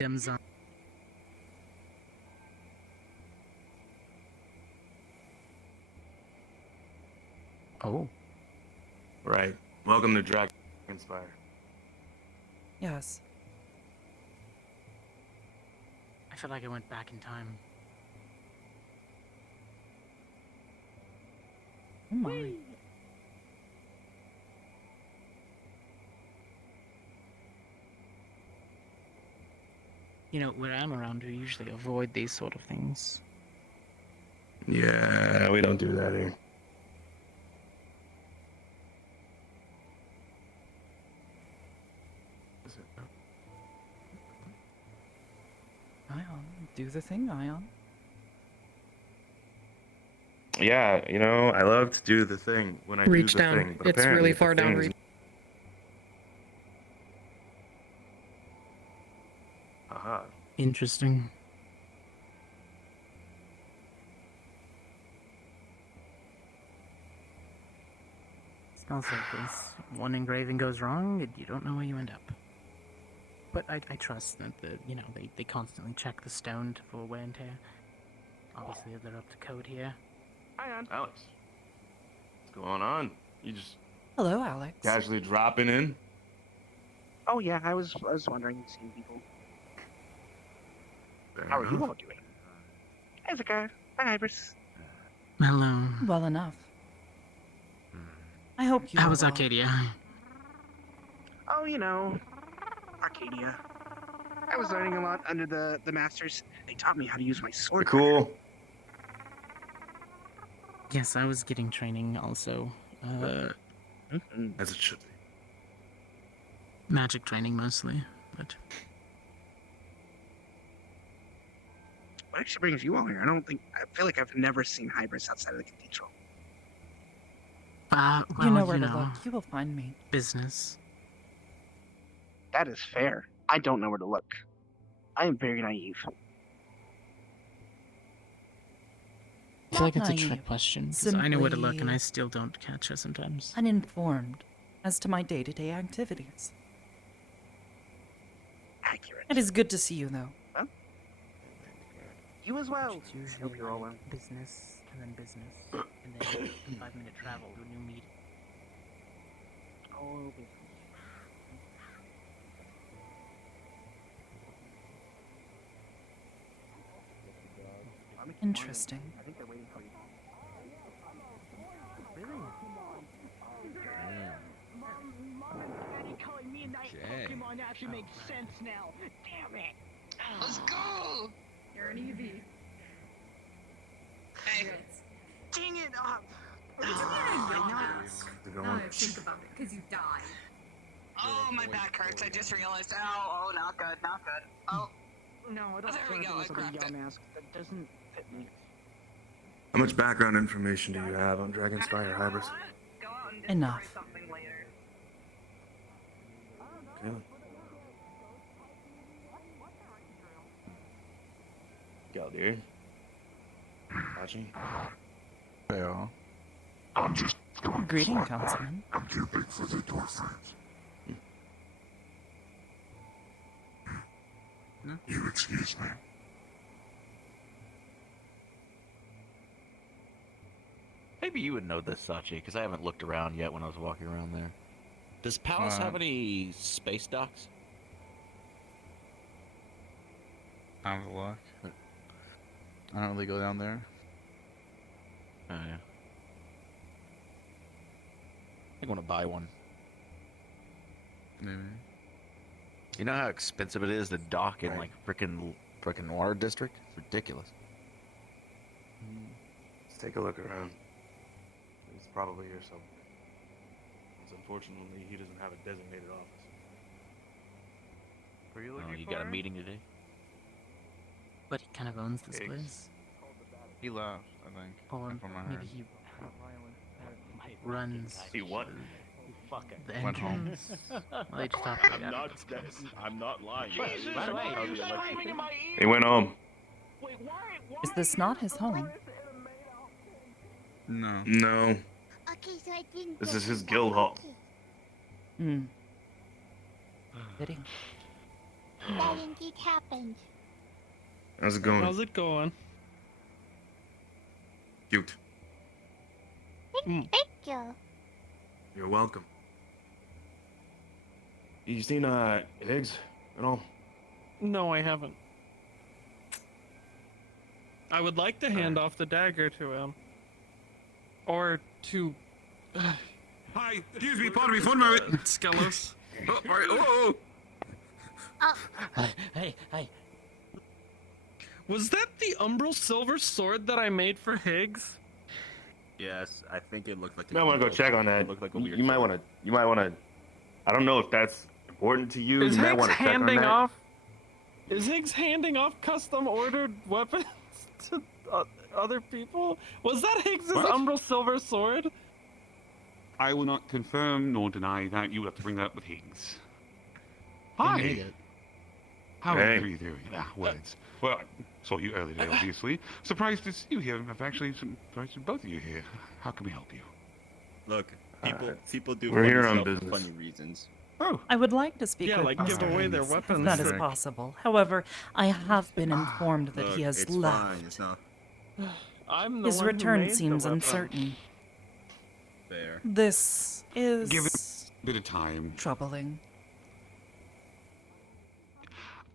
Dimsum. Oh. Right. Welcome to Dragon Spire. Yes. I feel like I went back in time. Oh my. You know, when I'm around, we usually avoid these sort of things. Yeah, we don't do that here. Ion, do the thing, Ion. Yeah, you know, I love to do the thing when I Reach do the down. thing, but It's apparently really the far down. thing is- Reach. Aha. Interesting. Smells like this. One engraving goes wrong, and you don't know where you end up. But I trust that they constantly check the stone for wear and tear. Obviously, they're up to code here. Alex, what's going on? You just Hello, Alex. casually dropping in? Oh yeah, I was wondering, seeing people. How are you all doing? How's it going? Hi, Hybris. Hello. Well enough. I hope you How are was well. Arcadia? Oh, you know, Arcadia. I was learning a lot under the masters. They taught me how to use my sword. Cool. Yes, I was getting training also. As it should be. Magic training mostly, but What actually brings you all here? I feel like I've never seen Hybris outside of the cathedral. well, You know where to look. You will find me. Business. That is fair. I don't know where to look. I am very naive. I feel like it's a Naive. trick question, because I know where to look and Simply I still don't catch her sometimes. uninformed as to my day-to-day activities. Accurate. It is good to see you, though. You as well. It's usually Hope you're all well. like business, and then business, and then 5-minute travel to a new meeting. Oh, Interesting. I think they're waiting for you. Daddy calling me a nice Pokemon actually makes sense now. Damn it! Let's go! You're an EV. Hey. Dang it! Now I think about it, because you died. Oh, my back hurts. I just realized. Oh, not good, not good. Oh, No, I don't there we go, I grabbed it. mask. That doesn't fit me. How much background information do you have on Dragon Spire, Hybris? go out and Enough. destroy something later. Okay. Galdir. Watching. Yeah. Greeting, Councilman. You excuse me. Maybe you would know this, Sachi, because I haven't looked around yet when I was walking around there. Does Palace have any space docks? Have a look. I don't really go down there. Oh, yeah. I want to buy one. Maybe. You know how expensive it is to dock in, like, frickin' water district? It's ridiculous. Let's take a look around. He's probably here somewhere. Unfortunately, he doesn't have a designated office. Were you Oh, you got a meeting today? But he kind of owns this Pigs. place. He left, I think. Or from what I maybe heard. he runs He what? the Went home. entrance. Well, they just talked about I'm not lying. Jesus, By the way, why are you screaming in my ear? He went home. Wait, why? Is this not his home? No. No. Okay, so I didn't. This is his guild hall. Hmm. Pity. That indeed happened. How's it going? How's it going? Cute. Thank you. You're welcome. You seen Higgs at all? No, I haven't. I would like to hand off the dagger to him. Or to... Hi, excuse me, pardon me, for 1 moment. Skelos. Oh, all right. Oh. Hey. Was that the umbral silver sword that I made for Higgs? Yes, I think it looked like. You might want to go check on that. Looked like a You weird. you might want to. You might want to. I don't know if that's important to you. Is You might Higgs want to check on handing that. off... Is Higgs handing off custom ordered weapons to other people? Was that Higgs's What? umbral silver sword? I will not confirm nor deny that. You will have to bring that up with Higgs. He Hi. made it. How Hey. are you doing? Words. Well, I saw you earlier today, obviously. Surprised to see you here. I've actually surprised to both of you here. How can we help you? Look, people do. We're funny here on stuff for business. Funny reasons. Oh, I would like to speak Yeah, with like Mr. give away their Higgs, if weapons. that is Rick. possible. However, I have been informed that Look, he has it's left. fine. It's not I'm the His one who return made the seems weapon. uncertain. fair. This is Give it a bit of time. troubling.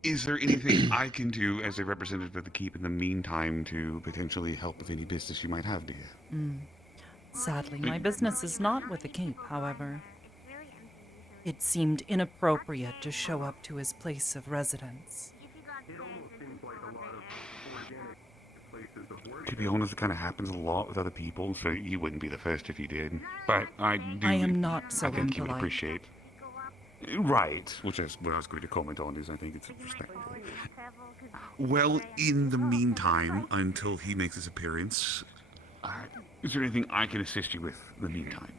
Is there anything I can do as a representative of the keep in the meantime to potentially help with any business you might have, dear? Sadly, my business is not with the Cape, however. It seemed inappropriate to show up to his place of residence. To be honest, it kind of happens a lot with other people, so you wouldn't be the first if you did. But I do. I am not so I think you would impolite. appreciate. Right, which is what I was going to comment on. Is I think it's respectful. Well, in the meantime, until he makes his appearance, is there anything I can assist you with in the meantime?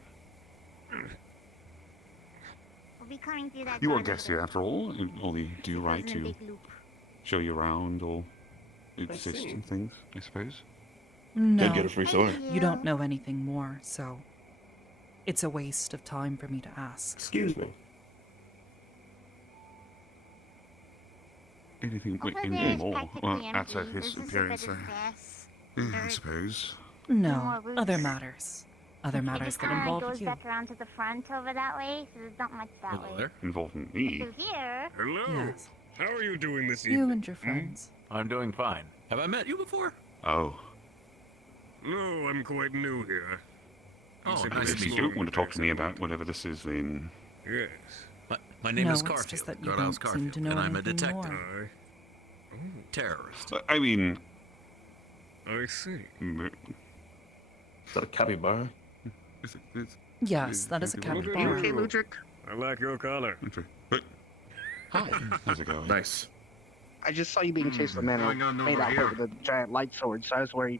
We'll be coming through that You are door a guest later. here, after all, and only do right Goes in a to big loop. show you around or assist in things, I suppose. No, Did get a free sword. you don't know anything more, so it's a waste of time for me to ask. Excuse me. Anything Over there anything is more? practically Well, empty. outside his This is a appearance, bit of there. gas. Yeah, I Dirt. suppose. No, more roofs. other matters. Other It matters just that kinda involve goes you. back around to the front over that way, so there's not much that Hello way. there. Involving me. Through here, Hello. Yes, How are you doing this you evening? and your friends. I'm doing fine. Have I met you before? Oh. No, I'm quite new here. Oh, Simply nice to If meet you you. don't want to talk to me about whatever this is, then Yes. My name No, is it's Garfield. just that you Guardhouse don't seem to Garfield, know and I'm a anything detective. more. Terrorist. I mean, I see. Is that a capybara? it's Yes, that is a Look at capybara. you. Okay, Ludric. I like your collar. okay. But hi, how's it going? Nice. I just saw you being chased with a man Going on made over out here. with a giant light sword, so I was worried.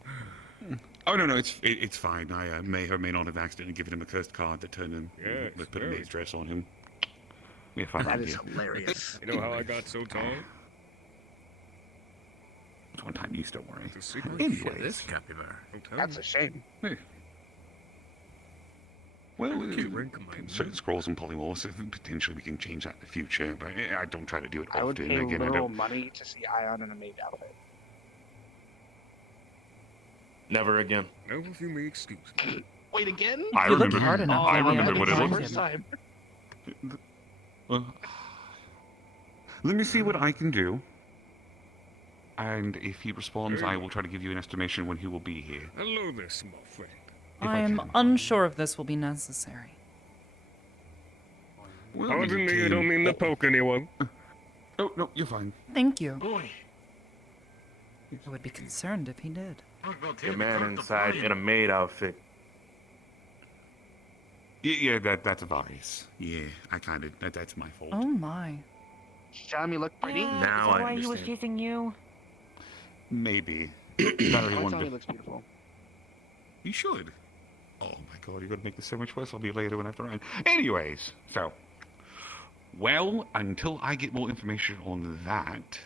Oh no, it's fine. I may or may not have accidentally given him a cursed card that turned him, Yes, that put a very. maid's dress on him. We have fun That idea. is hilarious. You know how I got so tall? It's one time use, don't worry. It's a secret. Shit, Anyways, this capybara. Don't tell That's me. a shame. well, Cute ring on my certain scrolls and polymorphs, potentially we can change that in the future, but I don't try to do it I would often. pay Again, I literal don't. money to see Ion in a maid outfit. Never again. Now, if you may excuse me. Wait again? I You look remember. hard enough I to be remember able what to it find was. him. First time. Well, let me see what I can do. And if he responds, I will try to give you an estimation when he will be here. Hello there, small friend. If I I'm can. unsure if this will be necessary. Well, Pardon me, I don't mean to poke anyone. Oh, no, you're fine. Thank you. Boy. I would be concerned if he did. Your man inside in a maid outfit. Yeah, that's a bias. Yeah, I kind of, that's my fault. Oh my. John, you look pretty. Now I understand. chasing you? Maybe. That or he Oh, wanted Johnny to. looks beautiful. You should. Oh my god, you're gonna make this so much worse. I'll be later when I have to run. Anyways, so. Well, until I get more information on that,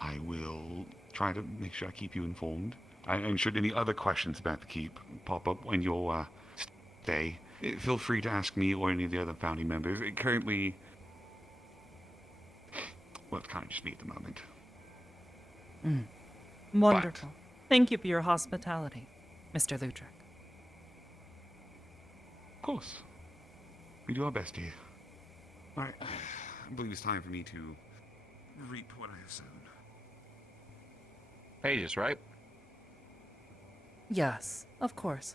I will try to make sure I keep you informed. And should any other questions about the keep pop up when you're stay, feel free to ask me or any of the other founding members. Currently, well, it's kind of just me at the moment. Wonderful. Thank you for your hospitality, Mr. Lutrick. Of course. We do our best here. Alright, I believe it's time for me to reap what I have sown. Aegis, right? Yes, of course.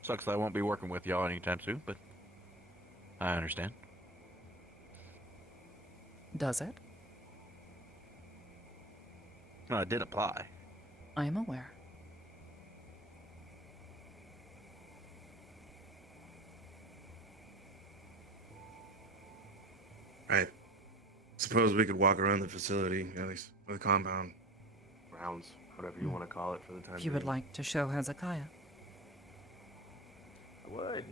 Sucks that I won't be working with y'all anytime soon, but I understand. Does it? No, I did apply. I am aware. Right. Suppose we could walk around the facility, at least the compound. Grounds, whatever you want to call it for the time If you would being. like to show Hezekiah. I would.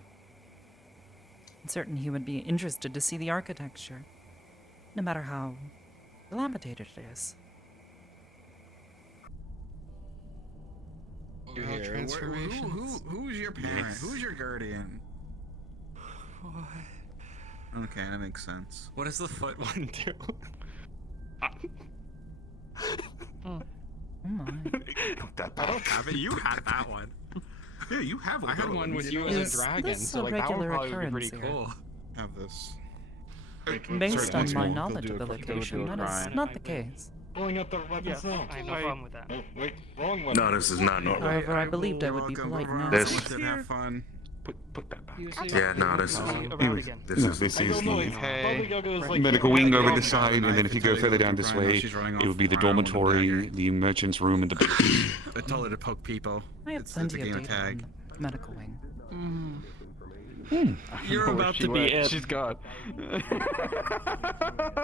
I'm certain he would be interested to see the architecture, no matter how dilapidated it is. You hear? Who's your parent? Who's your guardian? Okay, that makes sense. What does the foot one do? Oh my. Put that I back. don't have it. You had that one. Yeah, you have I had one with you Is as a dragon, this so a like that one regular probably would be pretty occurrence here? cool. Have this. Based on my They'll knowledge do of the a- they'll do location, a that is crime. not the case. Pulling up the weapons now. I have no problem with that. Wait, wrong one. No, this is not normal. However, I believed I would be Welcome, polite go and around, ask. This- have fun. Put that back. Yeah, no, this is Anyways, this no, is this I is don't know. the Probably goes like medical wing over this Yeah, side, and then if you go further down this way, it would be the dormitory, the merchant's room, and the basement. I told her to poke people. I have It's a plenty of game of data tag. on the medical wing. You're about to be it. She's gone.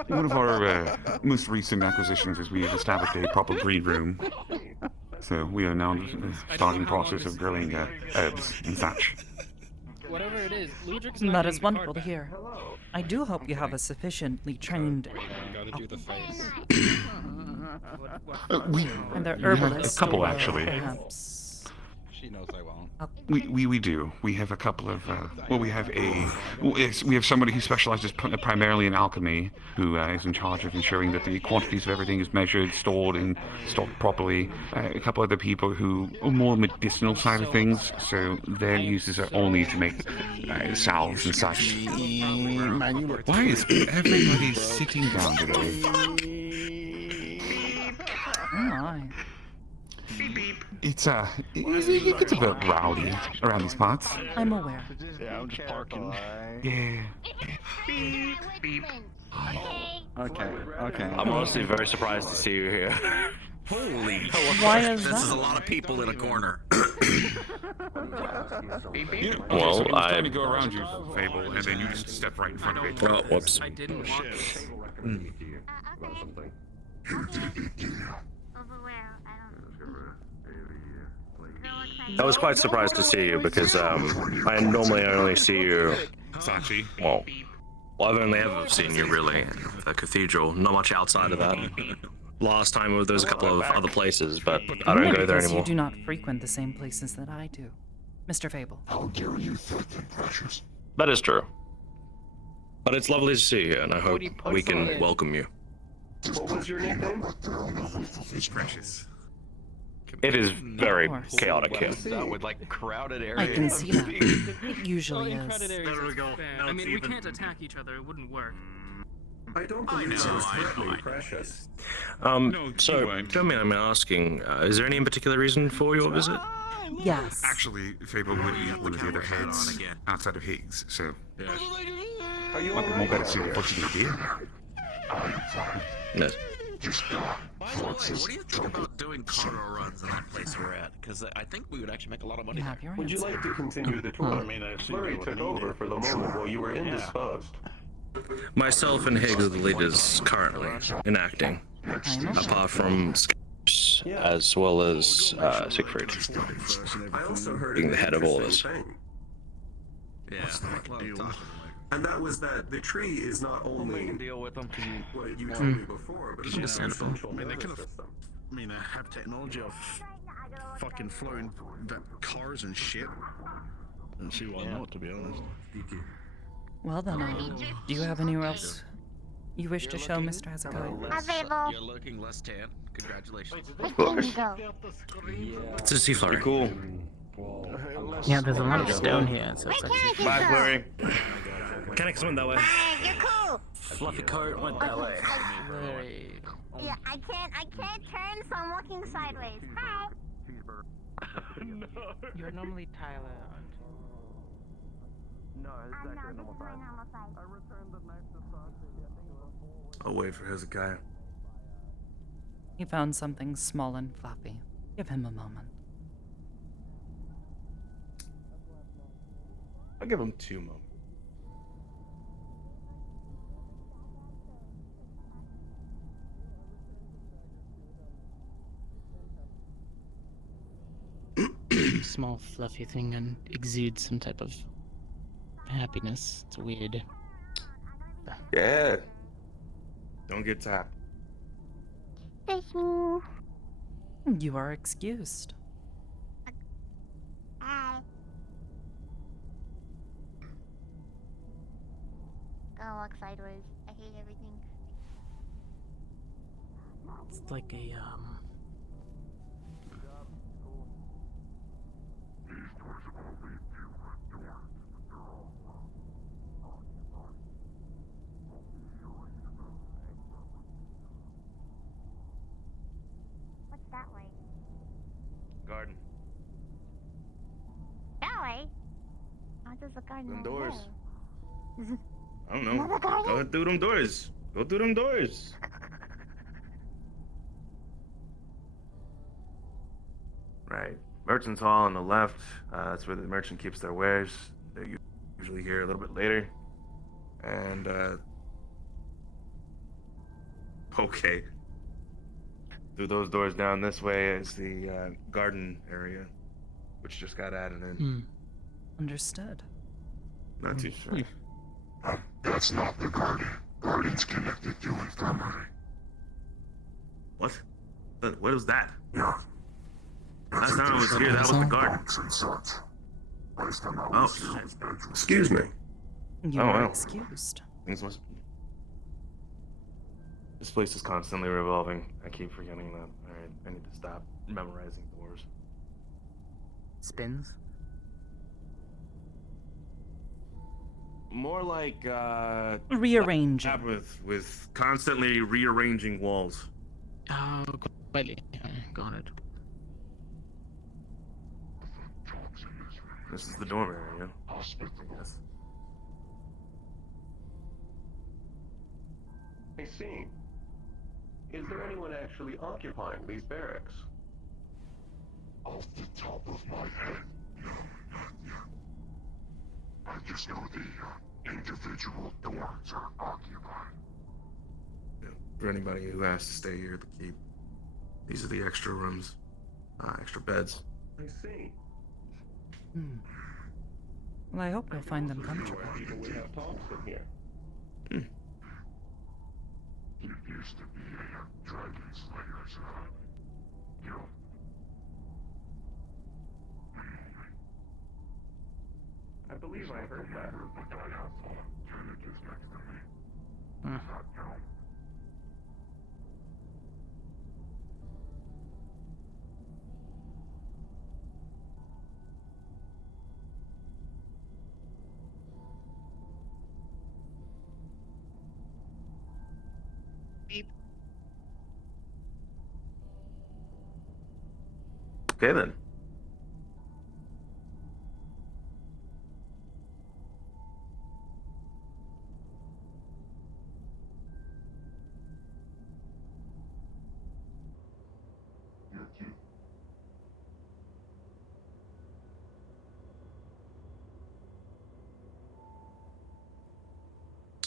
One of our most recent acquisitions is we have established a proper breed room. So we are now starting process of growing herbs and such. Whatever it is, Ludric's That is wonderful to hear. I do hope you have a sufficiently trained Gotta do the face. and they're We have a herbalists. couple, or actually. Perhaps. She knows I won't. We do. We have a couple of, well, we have we have somebody who specializes primarily in alchemy, who is in charge of ensuring that the quantities of everything is measured, stored, and stocked properly. A couple other people who are more medicinal side of things, so their uses are only to make salves and such. Why is everybody sitting down today? Oh my. It's it gets a bit rowdy around these parts. I'm aware. Yeah, I'm just parking. Yeah. Okay. I'm honestly very surprised to see you here. Holy Why is This is a that? lot of people in a corner. Well, so I'm trying to go around you, Fable, and then you just step right in front of it. Oh, whoops. I didn't want this. Over where? I don't. I was quite surprised to see you because I normally only see you. Sachi. Well, I've only ever seen you really in the cathedral. Not much outside of that. Last time there was a couple of other places, but I don't go there Because anymore. you do not frequent the same places that I do, Mr. Fable. That is true. But it's lovely to see you, and I hope Cody, put we some can in. welcome you. What was your nickname? Precious. It is very course. chaotic here. With like crowded I areas. can see that. It usually in is. credit areas, There we it's go. fair. Now I it's mean, we even. can't attack each other. It wouldn't work. I don't I believe know, I was I threatening know. Precious. No, you So, weren't. tell me, I'm asking, is there any in particular reason for your visit? Yes. Actually, Fable would be one of the other heads outside of Higgs, so Are you might be more better suited for what you do. Yes. By the way, what do you think about doing cargo runs in that place we're at? Because I think we would actually make a lot of money You there. have your Would you answer. like to continue the tour? Flurry took over for the moment while you were indisposed. Myself and Higgs are the leaders currently enacting, I'm aware. apart from Skips, as well as Siegfried, I also heard being an the head of all of us. interesting thing, Yeah. A lot of talking, and that was that the tree is not only deal with them. what you told me before, but it's also Understandable. essential I mean, they nervous could've- system. I mean, I have technology of fucking flying cars and shit. And see why not, to be honest. Well then, do you have anywhere else You wish to show Mr. Hezekiah? Available. You're looking less tan. Congratulations. Of course. It's a sea flurry. Cool. Yeah, there's a lot of stone here, so it's actually... Bye, Flurry. Mechanics went that way. Alright, you're cool. Fluffy coat went that way. Very... Yeah, I can't turn, so I'm looking sideways. Hi. You're normally Tyler, aren't you? No, it's No, actually this is my normal size. I returned the knife to Sasha. I'll wait for Hezekiah. He found something small and fluffy. Give him a moment. I'll give him 2 moments. Small fluffy thing and exudes some type of happiness. It's weird. Yeah. Don't get tapped. Fish me. You are excused. Hi. Gonna walk sideways. I hate everything. It's like a, What's that way? Garden. That way? Oh, there's a garden Them over doors. there. I don't know. Another garden? Go through them doors. Go through them doors. Right. Merchant's Hall on the left. That's where the merchant keeps their wares. They're usually here a little bit later. And, okay. Through those doors down this way is the garden area, which just got added in. Understood. Not too sure. That's not the garden. Garden's connected to infirmary. What? What was that? Yeah. Last time I was here, that was the garden. Oh, shit. Excuse me. You Oh, are wow. excused. Things must... This place is constantly revolving. I keep forgetting that. Alright, I need to stop memorizing doors. spins. More like, rearranging. With constantly rearranging walls. Oh, quietly. Got it. This is the dorm area. Yes. I see. Is there anyone actually occupying these barracks? Off the top of my head, no, not yet. I just know the individual dorms are occupied. Yeah. For anybody who has to stay here at the keep, these are the extra rooms, extra beds. I see. Well, I hope you'll find them comfortable. People would have talks in here. Hmm. It used to be a dragon slayer's guild. I believe I heard that. Beep. Okay then.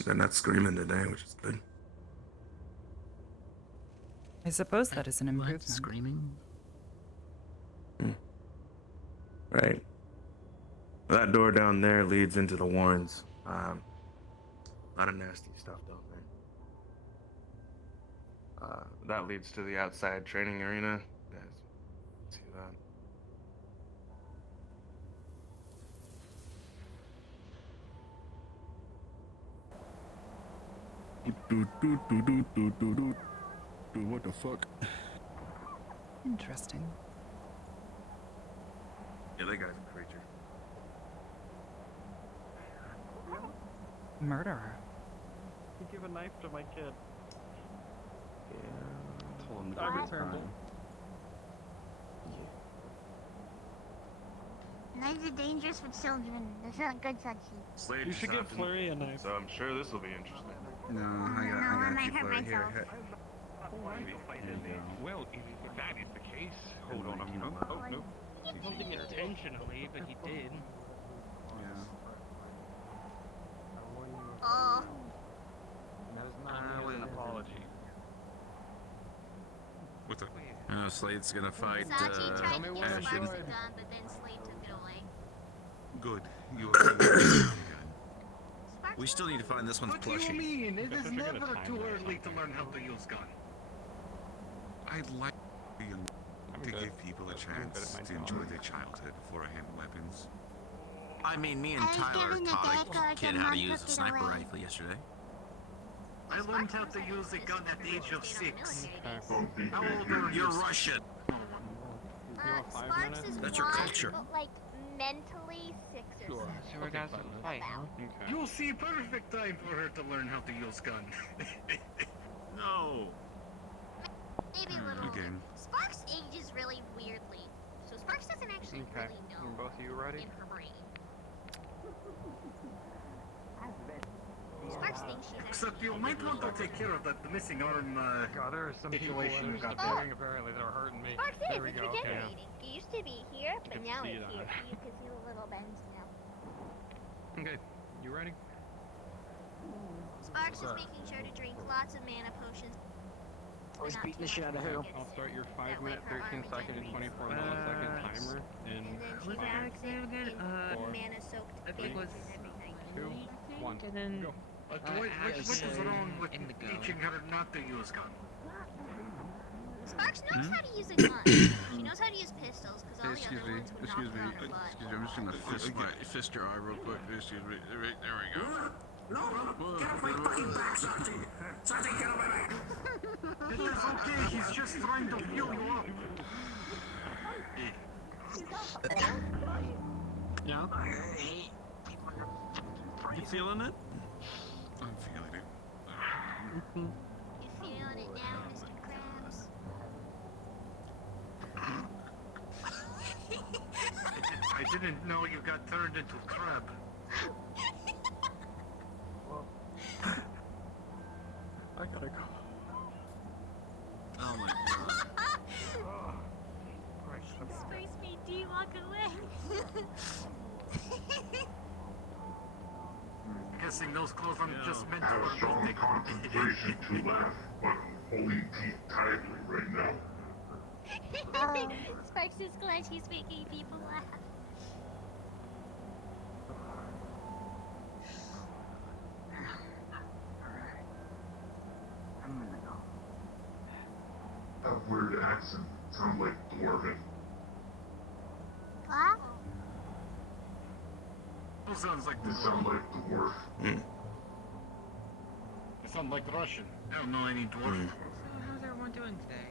They're not screaming today, which is good. I suppose that is an improvement. Screaming. Right. That door down there leads into the Warrens. A lot of nasty stuff down there. That leads to the outside training arena. Yes. See that? What the fuck? Interesting. Yeah, that guy's a creature. Murderer. You give a knife to my kid. Told him to I commit returned it. crime. Knives are dangerous for children. That's not good such. Slade You just should give happened, Flurry a knife. So I'm sure this will be interesting. No, I might hurt myself. Well, if that is the case, hold on a minute. Oh, no. He didn't intentionally, but he did. Oh. With an apology. What the? Slade's gonna fight Sachi tried to give Ashen. Sparks a gun, but then Slade took it away. Good. You are We still need to find this one's What do you plushie. mean? It is Guess we should get a never timer too or early to learn how to use gun. I'd like to good. give people a I'm good chance at my to job. enjoy their childhood before I handle weapons. I mean, me and I was Tyler giving a taught deck, a kid the how to mom use took a it sniper away. rifle yesterday. I learned how to use a gun at the age of 6. Something How old are You're you? Russian. You want 5 Sparks minutes? is That's your one, culture. but like mentally 6 or Sure. 7. So we got some fight, huh? Okay. You'll see perfect time for her to learn how to use gun. No. Maybe a little. Again. Sparks ages really weirdly, so Sparks doesn't actually Okay. really know Are both of you ready? in her brain. Sparks thinks she's actually. Except you might want to take care of that missing arm God, there are some people that situation are you got there. staring apparently that are hurting me. Sparks There is, we it's go. Okay. regenerating. It used to be here, but can now see it's that. here. You can see the little bends now. Okay, you ready? Sparks is making sure to drink lots of mana potions. Always Not beating too the shit out of much who? focus. I'll start your That 5 way minute, her 13 arm second, and regenerates. 24 millisecond timer in And then she wraps it in mana soaked things and everything. 2, 1, And then go. What is wrong with teaching her not to use gun? Sparks knows how to use a gun. She knows how to use pistols because all the Excuse other me. ones would knock Excuse me. her on the butt. Excuse me. I'm just gonna Fist your eye real quick. Excuse me. There we go. No, get off my fucking back, Santi! Santi, get off my back! It is okay, he's just trying to heal you up. Yeah? You feeling it? I'm feeling it. You feeling it now, Mr. Krabs? I didn't know you got turned into crab. I gotta go. Oh my god. Space made D walk away. Guessing those clothes aren't just meant to Have wear some both. concentration to laugh, but I'm holding teeth tightly right now. Sparks is glad she's making people laugh. That weird accent sounds like dwarven. What? Who sounds like They this? sound like dwarf. They sound like Russian. I don't know any dwarf. So how's everyone doing today?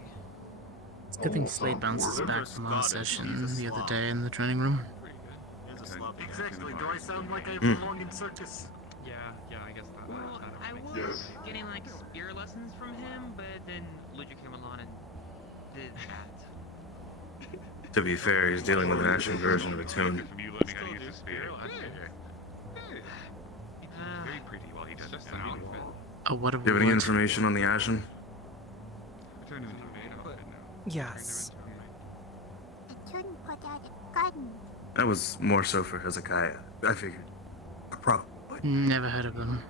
It's a good thing Slade bounces back from last session the other day in the training room. Pretty good. He's a sloppy. Exactly. Do I sound like I belong in circus? Yeah, I guess that. Well, I was Yes. getting like spear lessons from him, but then Luigi came along and did that. To be fair, he's dealing with an Ashen version of a tune. From you learning how to use the spear. Uh, Very pretty while he does it. Just And an I'll outfit. Oh, what a Do you have any word. information on the Ashen? turn him into a maid outfit now. Yes. I couldn't put out a gun. That was more so for Hezekiah. I figured. Probably. Never heard of them.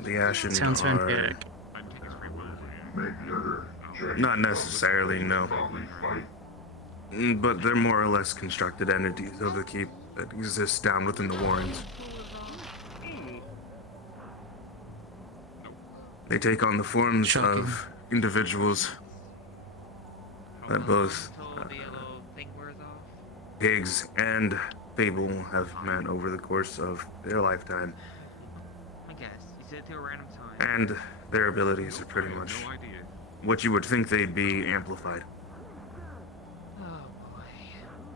The Ashen Sounds are vampiric. Maybe other not necessarily, no. probably fight. But they're more or less constructed entities of the keep that exist down within the Warrens. They take on the forms Shocking. of individuals that both until the yellow thing wears off. pigs and people have met over the course of their lifetime, I guess. You said it to a random time. and their abilities are pretty much what you would think they'd be amplified. Oh boy.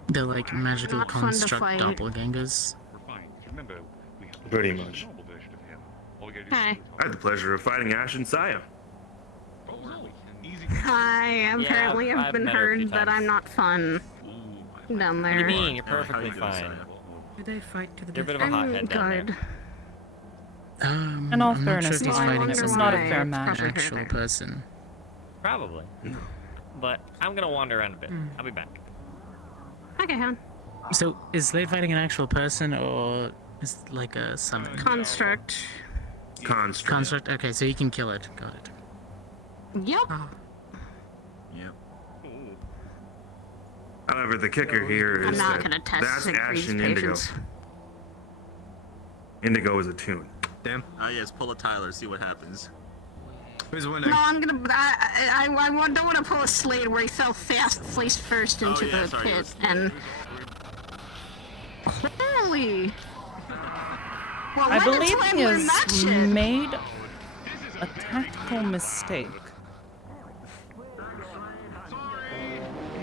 They're like magical Not fun to construct fight. doppelgangers. Pretty much. Hi. I had the pleasure of fighting Ash and Saya. Hi, apparently I've been met her a few heard that I'm times. not fun down What do there. you mean? You're perfectly fine. Do they fight to the You're a bit of a I'm hothead down there. good. In all I'm not fairness, sure if he's I fighting wonder it was some not a why fair it's match. probably actual her. person. Probably. But I'm gonna wander around a bit. I'll be back. Okay, hon. So, is Slade fighting an actual person, or is it like a summon? Construct. Construct. Okay, so he can kill it. Got it. Yep. Yep. However, the kicker here I'm is not that gonna test that's Siegfried's Ash and Indigo. patience. Indigo is a tune. Damn. Ah, yes. Pull a Tyler. See what happens. Who's winning? No, I'm gonna. Don't want to pull a Slade where he fell face first into yeah, the sorry, pit yes. and. Holy. Well, I when the believe time he learned that has shit? made a tactical mistake.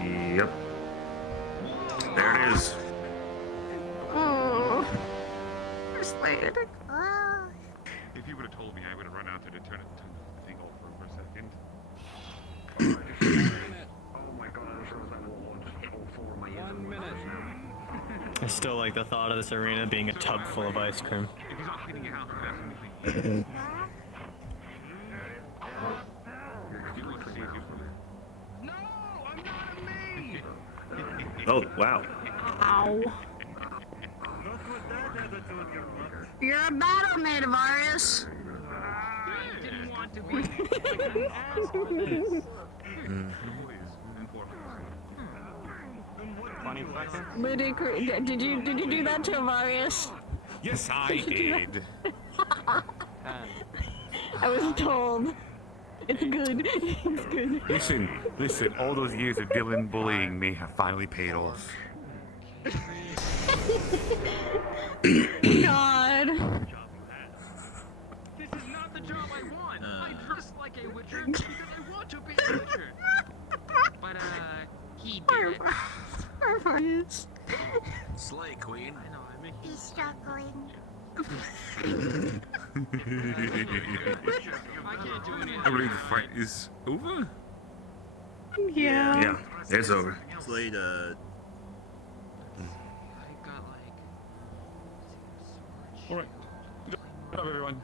Yep. There it is. Oh. Slade. If you would have told me, I would have run out there to turn the thing off for a second. Oh my god, I'm sure that will want 1 minute. I still like the thought of this arena being a tub full of ice cream. If he's not cleaning your house, that's anything. Oh, wow. Ow. You're a battle Metaverse. Didn't want to be. Did you do that to Avarius? Yes, I did. I was told. It's good. It's good. Listen, all those years of Dylan bullying me have finally paid off. God. This is not the job I want. I dress like a witcher because I want to be a witcher. But he did it. Avarius. Slay Queen. I know. I mean, He's struggling. I can't do any. I believe the fight is over. Yeah. Yeah, it's over. Slade, I got like. Alright. Good job, everyone.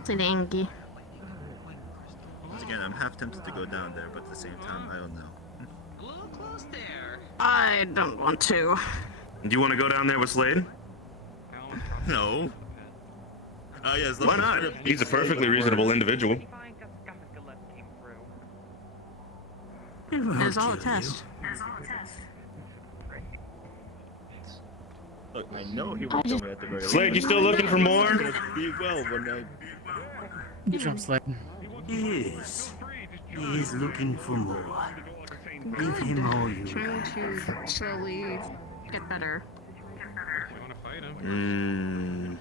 It's an Angie. once again, I'm half tempted to go down there, but at the same time, I don't know. A little close there. I don't want to. Do you want to go down there with Slade? No. Oh yes. Why not? He's a perfectly reasonable individual. There's all a test. Look, I know he won't come at the very Slade, you still looking for more? Be well when I. Good job, Slade. Yes. He is looking for more. Give him all you Trying got. to slowly get better. And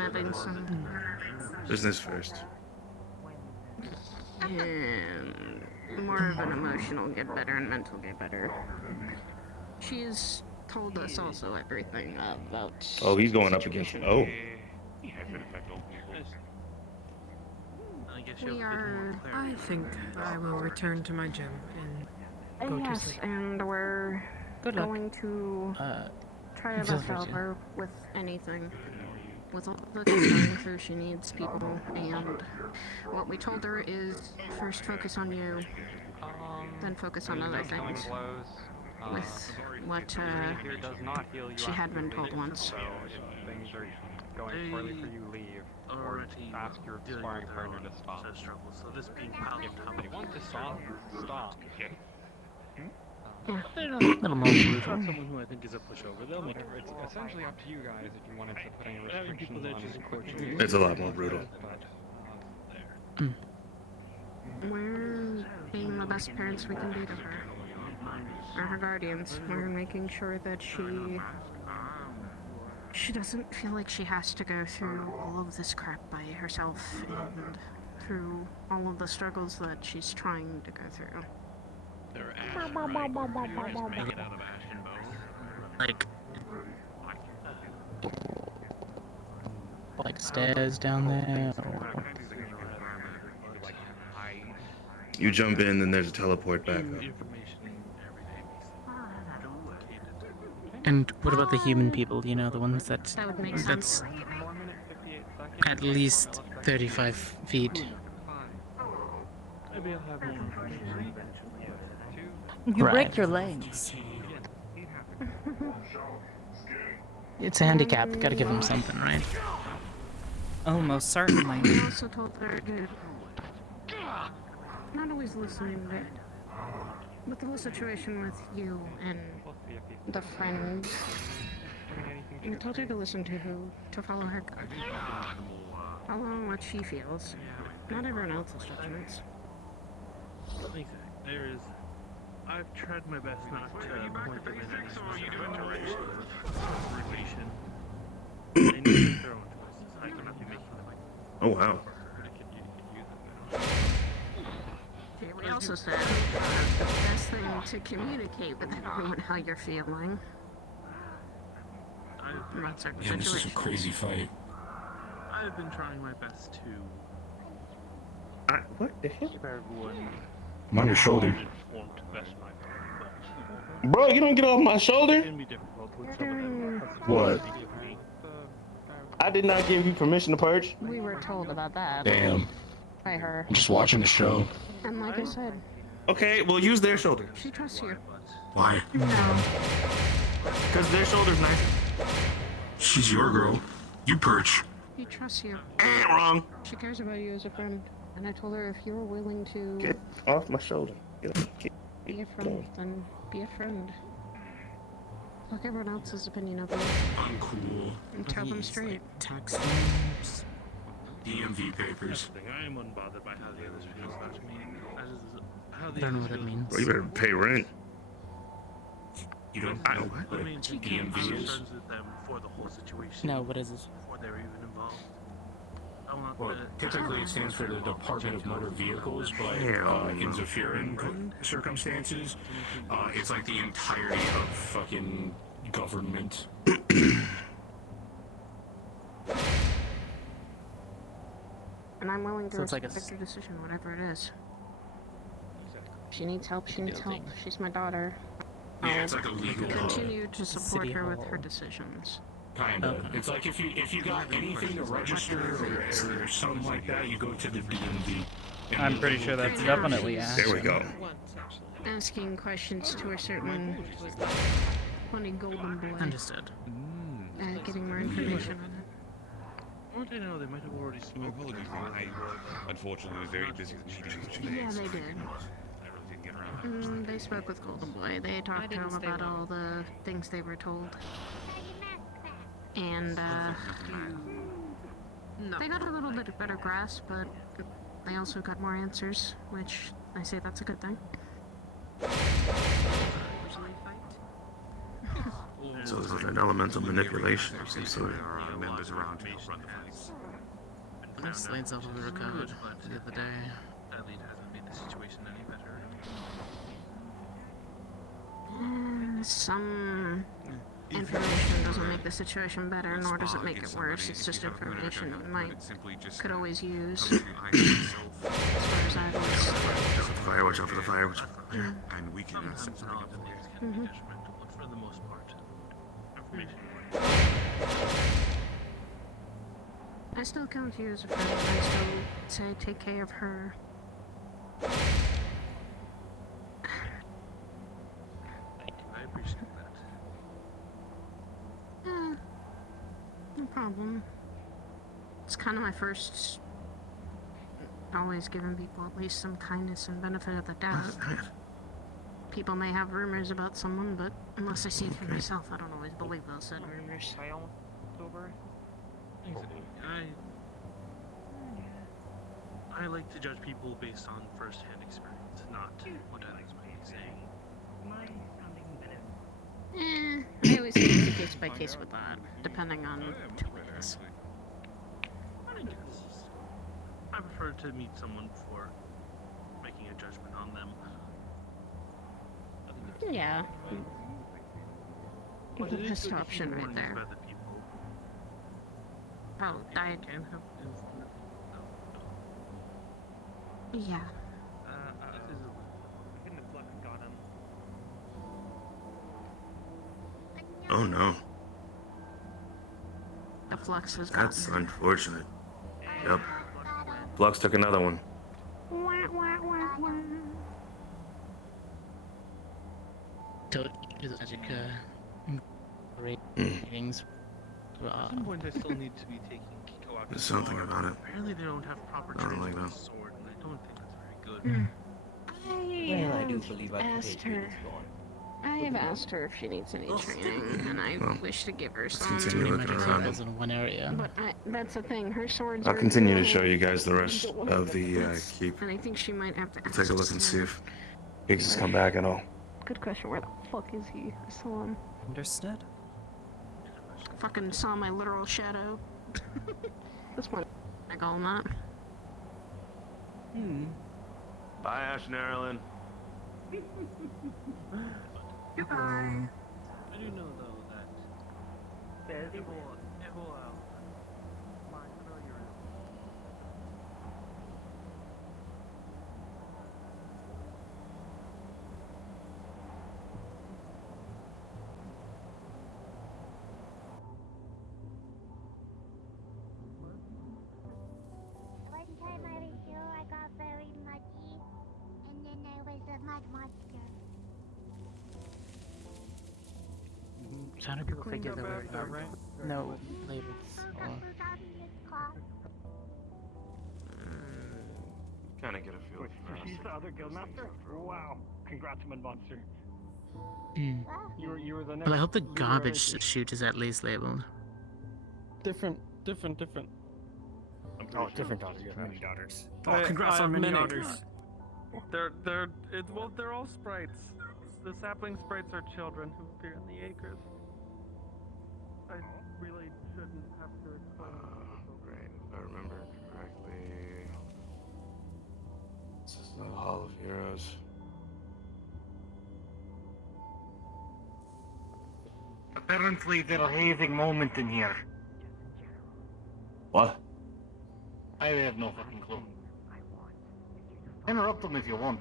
adding some. Business first. And more of an emotional get better and mental get better. She's told us also everything about. Oh, he's going up against. Oh. We are. I think I will return to my gym and go to Yes, sleep. and we're Good luck. going to try our feel best to free help to. her with anything. With all the going through, she needs people, and what we told her is first focus on you, then focus on other things. With what she had been told once. So if things are going poorly for you, leave. Or ask your sparring partner to stop. So this being pound If they want to stop, stop. They're not a little more brutal. Someone who I think is a pushover. They'll make it. It's essentially up to you guys if you wanted to put any restrictions on It's a lot more brutal. We're being the best parents we can be to her. are her guardians. We're making sure that she doesn't feel like she has to go through all of this crap by herself and through all of the struggles that she's trying to go through. They're ashen, right? You just make it out of ash and bone. Like stairs down there. Or... You jump in, then there's a teleport back up. And what about the human people? You know, the ones that's at least 35 feet. Maybe I'll have more information eventually. You Right. break your legs. It's a handicap. Gotta give him something, right? Oh, most certainly. I also told her to not always listening, but with the whole situation with you and the friend, I told her to listen to follow her gut, follow what she feels, not everyone else's judgments. I've tried my best not to point them in any specific direction of relation. They need to make their own choices. I cannot be making them. Oh wow. We also said the best thing to communicate with everyone how you're feeling about certain Man, this is a situations. crazy fight. I've been trying my best to What the hell? keep everyone I'm on your shoulder. informed to the best of my ability, Bro, you don't get off my but shoulder. it can be difficult with some of them. What? I did not give you permission to purge. We were told about that Damn. by her. I'm just watching the show. And like I said, Okay, well use their shoulder. she trusts you. Why? Because their shoulder's nice. She's your girl. You perch. She trusts you. Wrong. She cares about you as a friend. And I told her if you're willing to Get off my shoulder. be a friend, then be a friend. Fuck everyone else's opinion of you. I'm cool. And tell them straight. Tax forms. DMV papers. I am unbothered by how the others feel about me. How I don't know what that means. Well, you better pay rent. You don't I know what? I what mean, DMV I was is? friends with them for the whole situation. No, what is it? Before they were even involved. I want Well, typically it stands for the Department of Motor Vehicles, but in Zephyrian circumstances, it's like the entirety of fucking government. And I'm willing to So it's like respect her decision, whatever it is. She needs help, she needs help. She's my daughter. Yeah, it's like a legal Continue to support City her with Hall. her decisions. kind of. It's like if you got anything to register or something like that, you go to the DMV. And I'm the pretty legal sure that's papers- definitely action. There we go. Asking questions to a certain funny golden boy. Understood. Getting more information on it. Don't they know they might have already seen Apologies, I unfortunately was very busy with meetings today. Yeah, they did. I really didn't get around. They spoke with Golden Boy. They talked to him about all the things they were told. And, they got a little bit better grasp, but they also got more answers, which I say that's a good thing. So there's an elemental manipulation of some sort. Members around to run My slates off of the recovered the other day. That lead hasn't made the situation any better. Some information doesn't make the situation better, nor does it make it worse. It's just information that might could always use. As far as I've always. Fire, watch out for the fire. Watch out for the fire. And we can Detrimental, but for the most part, information. I still count you as a friend. I still say take care of her. I appreciate that. No problem. It's kind of my first. Always giving people at least some kindness and benefit of the doubt. People may have rumors about someone, but unless I see it for myself, I don't always believe those said rumors. I like to judge people based on first-hand experience, not what others might be saying. I always think it's a case by case with that, depending on who it is. I prefer to meet someone before making a judgment on them. Yeah. But The it is best good to option hear right warnings there. about the people. Oh, I... Can have instant. Yeah. I couldn't have fucking got him. Oh no. The flux has That's gotten... unfortunate. Yep. Flux took another one. Wah, wah, wah, wah. So, there's magic, ratings. At some point, I still need to be taking Kiko out to There's something war. about it. Apparently, they don't have proper I don't training like with that. a sword, and I don't think that's very good. I Well, I do believe I can asked take her. Phoenix going. I have asked her if she needs any training, and I wish to give her some. Continue looking around. In one area. But that's the thing. Her swords I'll are continue to low. show you guys the rest of the keep. And I think she might have to We'll take a look and see if Higgs has come back at all. Good question. Where the fuck is he? I saw him. Understood. Fucking saw my literal shadow. That's what I call him that. Bye, Ash and Erilyn. Goodbye. I do know, though, that it will my familiar One time I was here, I got very muddy, and then there was a mud monster. So how do people figure that we're no labels? Kind of get a feel for She's the other guildmaster? Wow. Congrats, Mud Monster. You were the next. Well, I hope the leader of garbage it. chute is at least labeled. Different. Oh, different daughters. You have many daughters. Oh, congrats on many daughters. They're all sprites. The sapling sprites are children who appear in the acres. I really shouldn't have to explain. Right, if I remember correctly. This is the Hall of Heroes. Apparently, they're having moment in here. What? I have no fucking clue. Interrupt them if you want.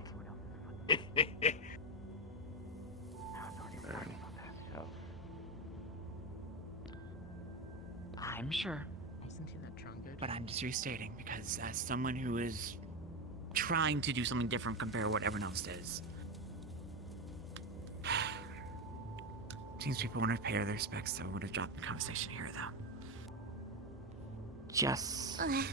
I'm sure. Isn't he that drunkard? But I'm just restating because as someone who is trying to do something different compared to what everyone else does. Seems people want to pay their respects, so I would have dropped the conversation here, though. Just... I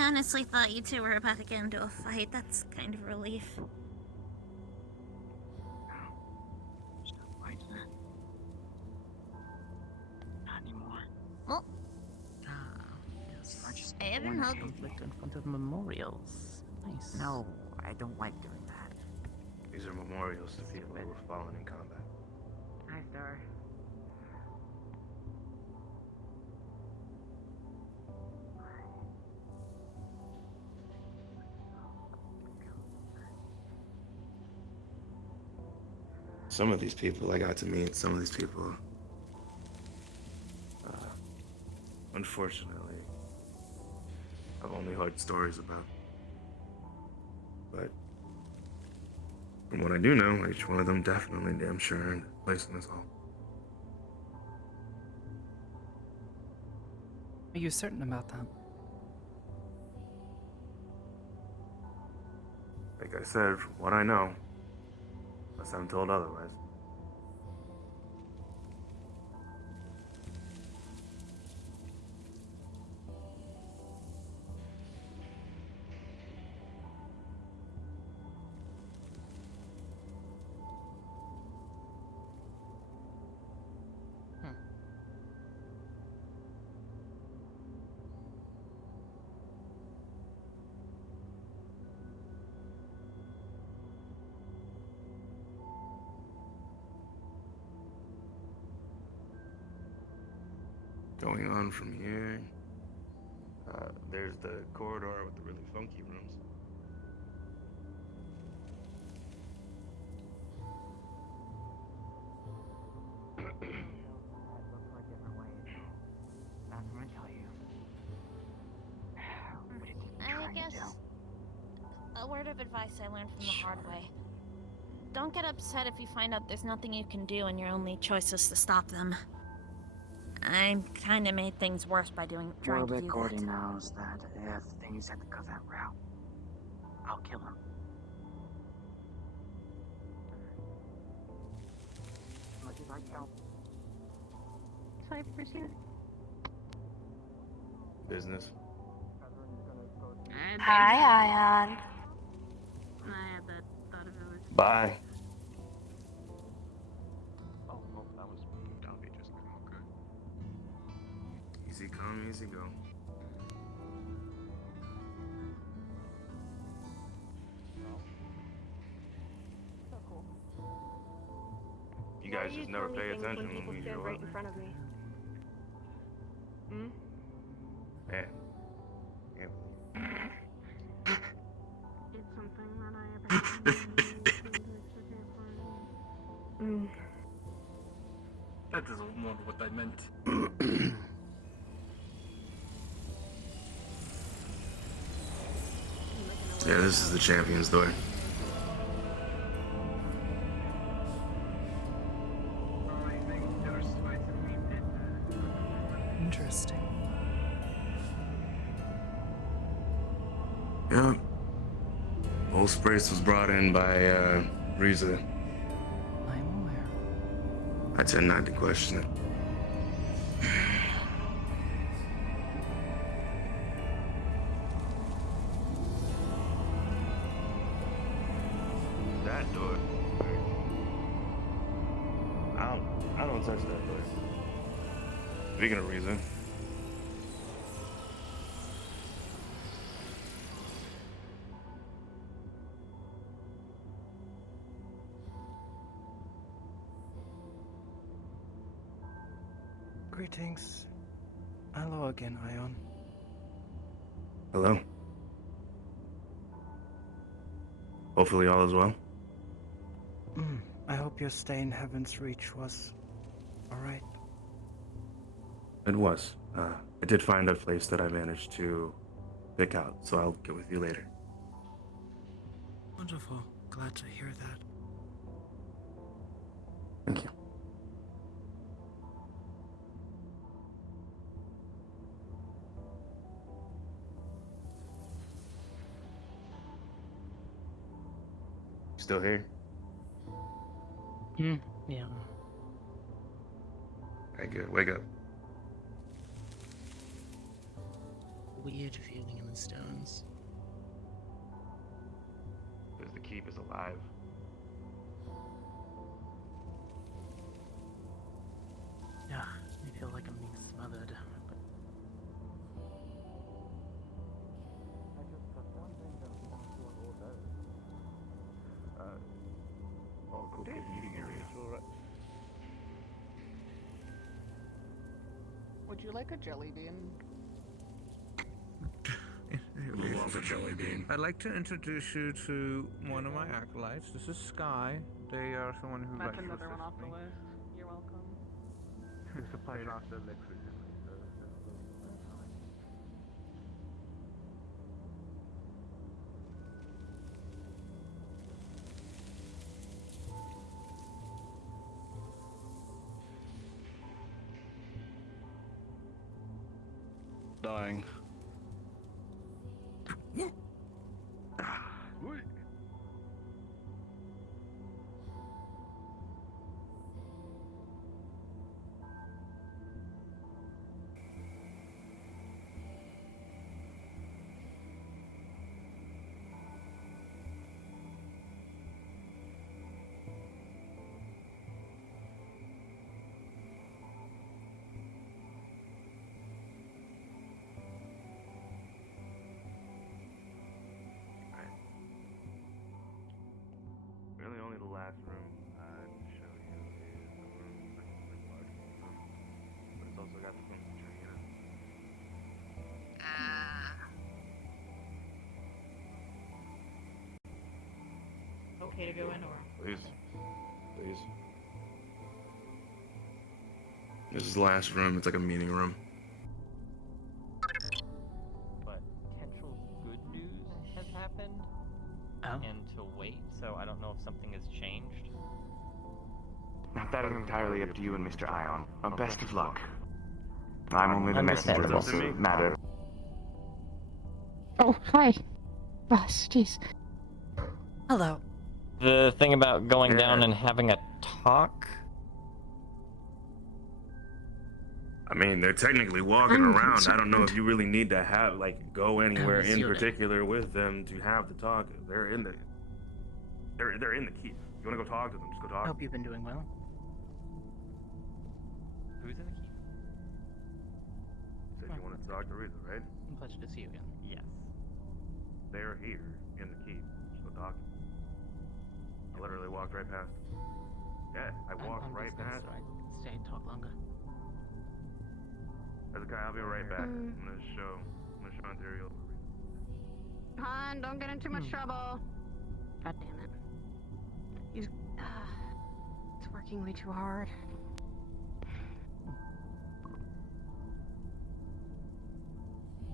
honestly thought you two were about to get into a fight. That's kind of a relief. Not anymore. Well, Yes. I haven't held. Conflict in front of memorials. Nice. No, I don't like doing that. These are memorials to people who were fallen in combat. Hi, Star. Some of these people I got to meet, some of these people, unfortunately, I've only heard stories about. But from what I do know, each one of them definitely damn sure earned a place in this hall. Are you certain about that? Like I said, from what I know, unless I'm told otherwise. Going on from here. There's the corridor with the really funky rooms. I guess a word of advice I learned from the hard way. Don't get upset if you find out there's nothing you can do and your only choice is to stop them. I kinda made things worse by trying to do Gordy that. knows that if things had to go that route, I'll kill him. Would you like help? Hybris here. Business. Hi, Ion. I had that thought of it. Bye. Oh, that was Dobby just now. Okay. Easy come, easy go. You guys just never pay attention when we show up. In front of me. Hmm? Man. Yeah. It's something that I have. That is more what I meant. Yeah, this is the champion's door. Interesting. Yeah. Old Sprace was brought in by, Riza. I'm aware. I tend not to question it. That door. I don't touch that door. Speaking of Riza. Greetings. Hello again, Ion. Hello. Hopefully all is well. I hope your stay in Heaven's Reach was alright. It was. I did find a place that I managed to pick out, so I'll get with you later. Wonderful. Glad to hear that. Thank you. Still here? Yeah. Okay, good. Wake up. Weird feeling in the stones. Because the keep is alive. Yeah, I feel like I'm being smothered. But... Okay, meeting area. Would you like a jelly bean? Love a jelly bean. I'd like to introduce you to one of my acolytes. This is Sky. They are someone who That's likes to another one assist off the me. list. You're welcome. It's a pleasure. Lost their legs recently, so Dying. okay to go in, or? Please. Please. This is the last room. It's like a meeting room. But potential good news has happened. Oh. And to wait, so I don't know if something has changed. That is entirely up to you and Mr. Ion. Best of luck. I'm only the messenger. It doesn't matter. Oh, hi. Boss, jeez. Hello. The thing about going down and having a talk. I mean, they're technically walking around. I don't know if you really need to have go anywhere in particular with them to have the talk. They're in the keep. You wanna go talk to them? Just go I talk. hope you've been doing well. Who's in the keep? Said you wanted to talk to Rita, right? Pleasure to see you again. Yes. They're here in the keep. Just go talk to them. I literally walked right past them. Yeah, I walked right past them. Right. Stay and talk longer. Hezekiah, I'll be right back. I'm gonna show Ontario. Han, don't get in too much trouble. God damn it. He's... it's working way too hard.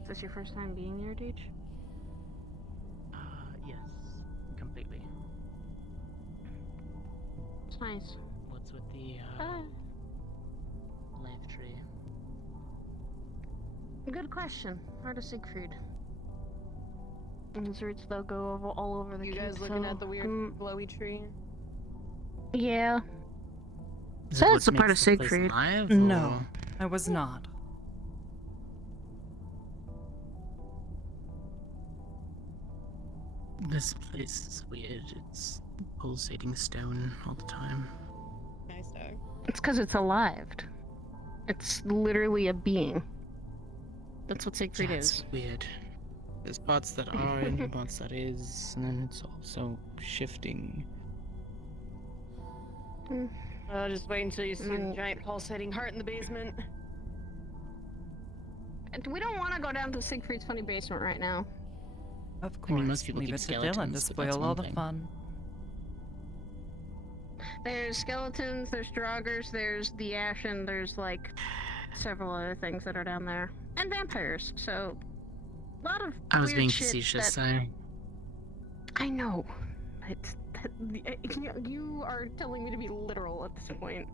Is this your first time being here, Deej? Yes. Completely. It's nice. What's with the, life tree? Good question. Heart of Siegfried. His roots though go all over the You keep, guys looking so, at the weird glowy tree? Yeah. Is So it that's a what part of makes the place Siegfried. alive, No, or- I was not. This place is weird. It's pulsating stone all the time. Nice dog. It's because it's alive. It's literally a being. That's what Siegfried Yeah, is. it's weird. There's parts that are and parts that is, and then it's also shifting. Just wait until you see the giant pulsating heart in the basement. And we don't want to go down to Siegfried's funny basement right now. Of I course, mean, most people leave keep it to Dylan to skeletons, but that's spoil all one the thing. fun. There's skeletons, there's draugrs, there's the ashen, there's like several other things that are down there. And vampires, so a lot of I was weird being shit facetious, that... sorry. I know. You are telling me to be literal at this point.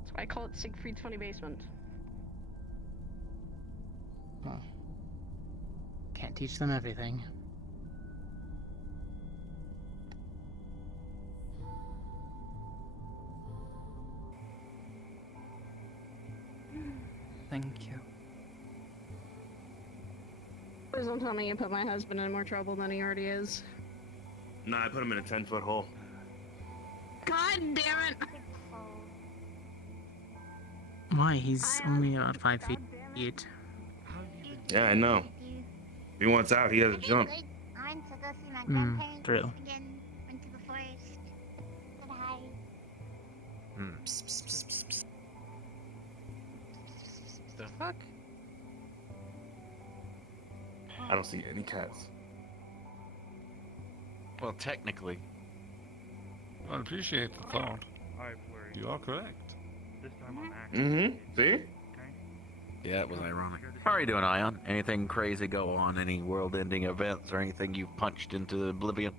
That's why I call it Siegfried's funny basement. Well, can't teach them everything. Thank you. Please don't tell me you put my husband in more trouble than he already is. No, I put him in a 10-foot hole. God damn it! Why? He's only about 5 feet. Yeah, I know. If he wants out, he has to jump. I went to go see my grandparents true. again. Went to the forest. Said hi. The fuck? I don't see any cats. Well, technically. I appreciate the thought. You are correct. This time I'm actually. See? Yeah, it was ironic. How are you doing, Ion? Anything crazy go on? Any world-ending events or anything you've punched into oblivion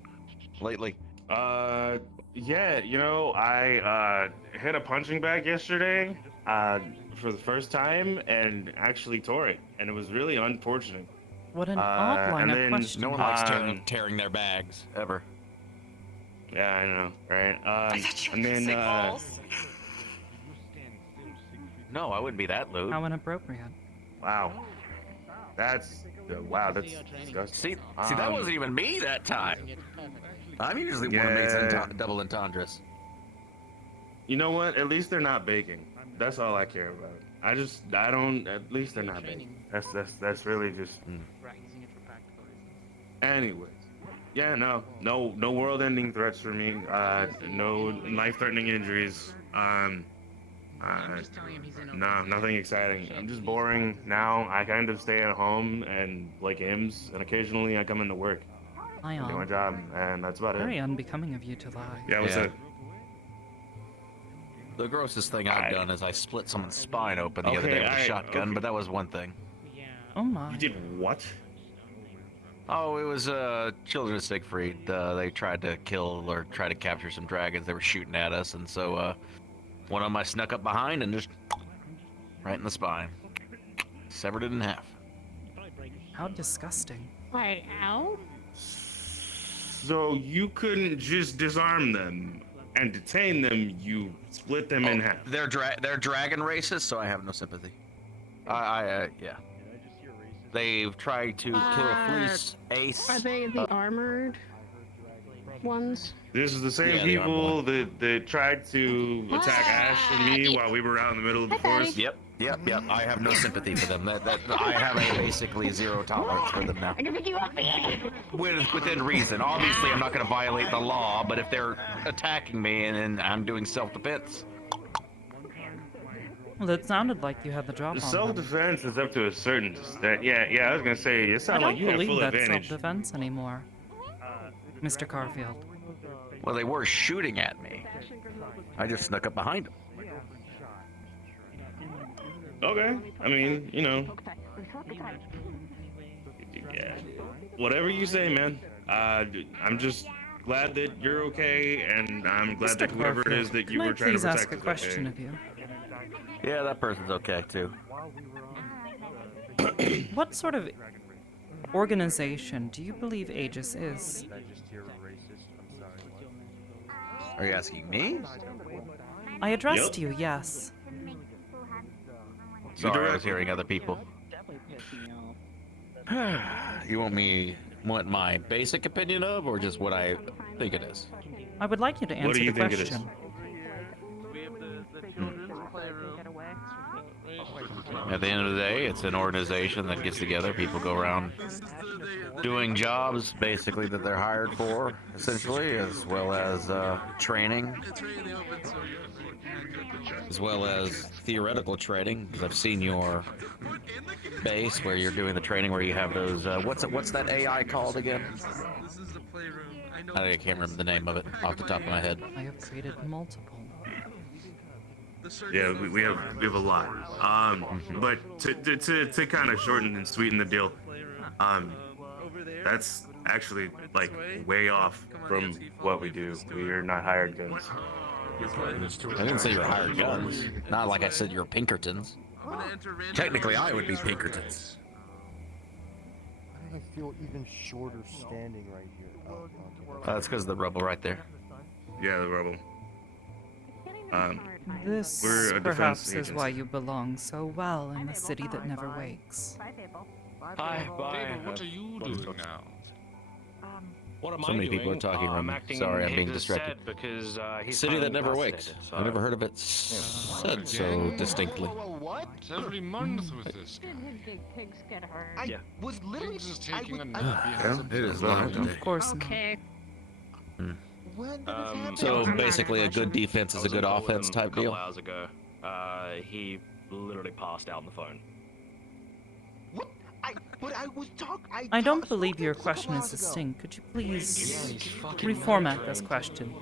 lately? Yeah, you know, I hit a punching bag yesterday for the first time and actually tore it, and it was really unfortunate. What an odd line of questioning. No one likes tearing their bags, ever. Yeah, I know, right? And then, No, I wouldn't be that lewd. How inappropriate. Wow. That's disgusting. See, that wasn't even me that time. I'm usually one who makes double entendres. You know what? At least they're not baking. That's all I care about. I don't. At least they're not baking. That's really just. Anyways, yeah, no world-ending threats for me. No life-threatening injuries. No, nothing exciting. I'm just boring now. I kind of stay at home and play games, and occasionally I come into work. I do my job, and that's about Very it. unbecoming of you to lie. Yeah, what's that? The grossest thing I've done is I split someone's spine open the other Okay, day with a alright, shotgun, okay. but that was one thing. Oh my. You did what? Oh, it was children of Siegfried. They tried to kill or try to capture some dragons. They were shooting at us, and so one of them I snuck up behind and just right in the spine. Severed it in half. How disgusting. Wait, ow? So you couldn't just disarm them and detain them, you split them in half. They're dragon races, so I have no sympathy. Yeah. They've tried to kill Fleece, Ace. Are they the armored ones? This is the same Yeah, they are people that tried to attack Ash and me while we were out in the middle of the forest. Yep. I have no sympathy for them. I have a basically zero tolerance for them now. I'm gonna pick you up again. Within reason. Obviously, I'm not going to violate the law, but if they're attacking me and I'm doing self-defense. Well, it sounded like you had the drop on them. Self-defense is up to a certain extent. Yeah, I was gonna say, it I sounded don't like you had believe full that's advantage. self-defense anymore, Mr. Carfield. Well, they were shooting at me. I just snuck up behind them. Okay, I mean, yeah, whatever you say, man. I'm just glad that you're okay, and I'm glad that whoever it is that you were trying to Can I protect please ask a is question okay. of you? Yeah, that person's okay, too. What sort of organization do you believe Aegis is? Are you asking me? I addressed you, yes. Sorry, I was hearing other people. You want my basic opinion of, or just what I think it is? I would like you to answer What do you the think it question. At the end of the day, it's an organization that gets together. People go around doing jobs, basically, that they're hired for, essentially, as well as training, as well as theoretical training. Because I've seen your base where you're doing the training, where you have those. What's that AI called again? I can't remember the name of it off the top of my head. I have created multiple. Yeah, we have a lot. But to kind of shorten and sweeten the deal, that's actually like way off from what we do. We are not hired guns. I didn't say you were hired guns. Not like I said you were Pinkertons. Technically, I would be Pinkertons. Why do I feel even shorter standing right here? That's because of the rubble right there. Yeah, the rubble. This we're a perhaps defense is why you belong so well in the city that never wakes. Hi, bye. Fable, what are you doing now? What am So I many doing? people are talking around me. acting Sorry, I'm being his distracted. set because he's City that finally never busted, wakes. so- I've never heard of it said so distinctly. What? Every month with this guy. Pigs get hurt. I was literally just taking a nap. Yeah, it is long today. Of course Okay. So basically, a good defense is a good offense type a couple deal. hours ago, he literally passed out on the phone. I don't believe your question is distinct. Could you please reformat this question?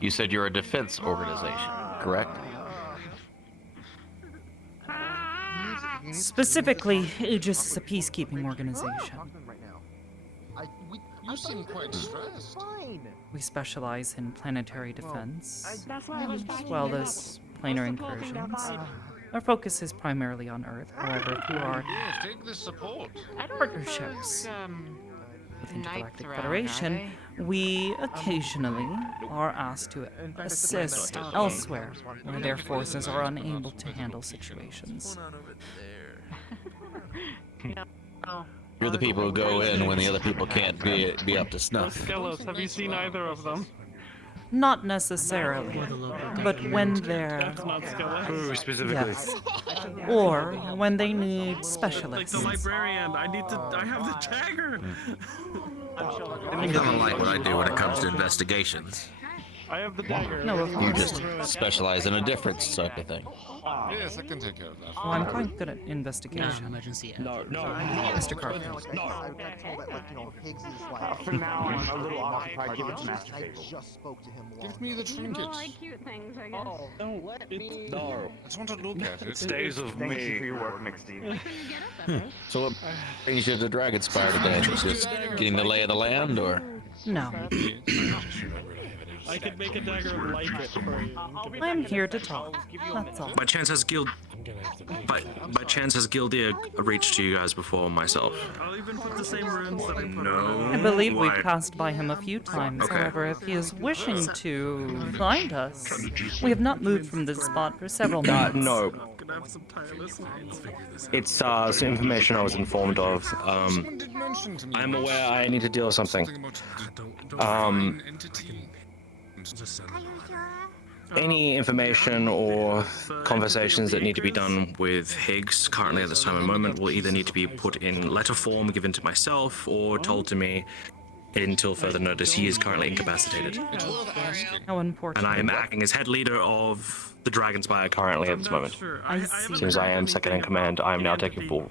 You said you're a defense organization, correct? Specifically, Aegis is a peacekeeping organization. You seem quite stressed. We specialize in planetary defense, as well as planar incursions. Our focus is primarily on Earth, however, through our Yes, take this support. partnerships with Intergalactic Federation, we occasionally are asked to assist elsewhere where their forces are unable to handle situations. You're the people who go in when the other people can't be up to snuff. Skelos, have you seen either of them? Not necessarily, but when they're... That's not Skelos. Who specifically? Yes. Or when they need Like specialists. the librarian, I have the tagger. You don't like what I do when it comes to investigations. I have the dagger. No, of You course. just specialize in a different type of thing. Yes, I can take care of that. Oh, I'm quite good at investigation. Emergency. No, Mr. Garfield. No. I got told that, like, you know, Higgs is like. For now, I'm a little occupied. Give it to Master I Fable. just spoke to him. Give me the People trinket. like cute things, I guess. Oh, don't let me. No. I just want to look at it. Stays of me. Thank you for your work, McSteve. So what brings you to Dragonspire today? Just getting the lay of the land, or? No. I could make a dagger like it for you. I'm here to talk. That's all. By chance has by chance has Gildia reached you guys before myself? I'll even put the same runes that I put No. I believe we've Why? passed by him a few times. Okay. However, if he is wishing to find us, we have not moved from this spot for several months. No. Gonna have some tireless nights. It's some information I was informed of. Someone did mention to me. I'm aware I need to deal with something. Any information or conversations that need to be done with Higgs currently at this time and moment will either need to be put in letter form given to myself or told to me until further notice. He is currently incapacitated. How unfortunate. And I am acting as head leader of the Dragonspire currently at this moment. I see. Since I am second in command, I am now taking full.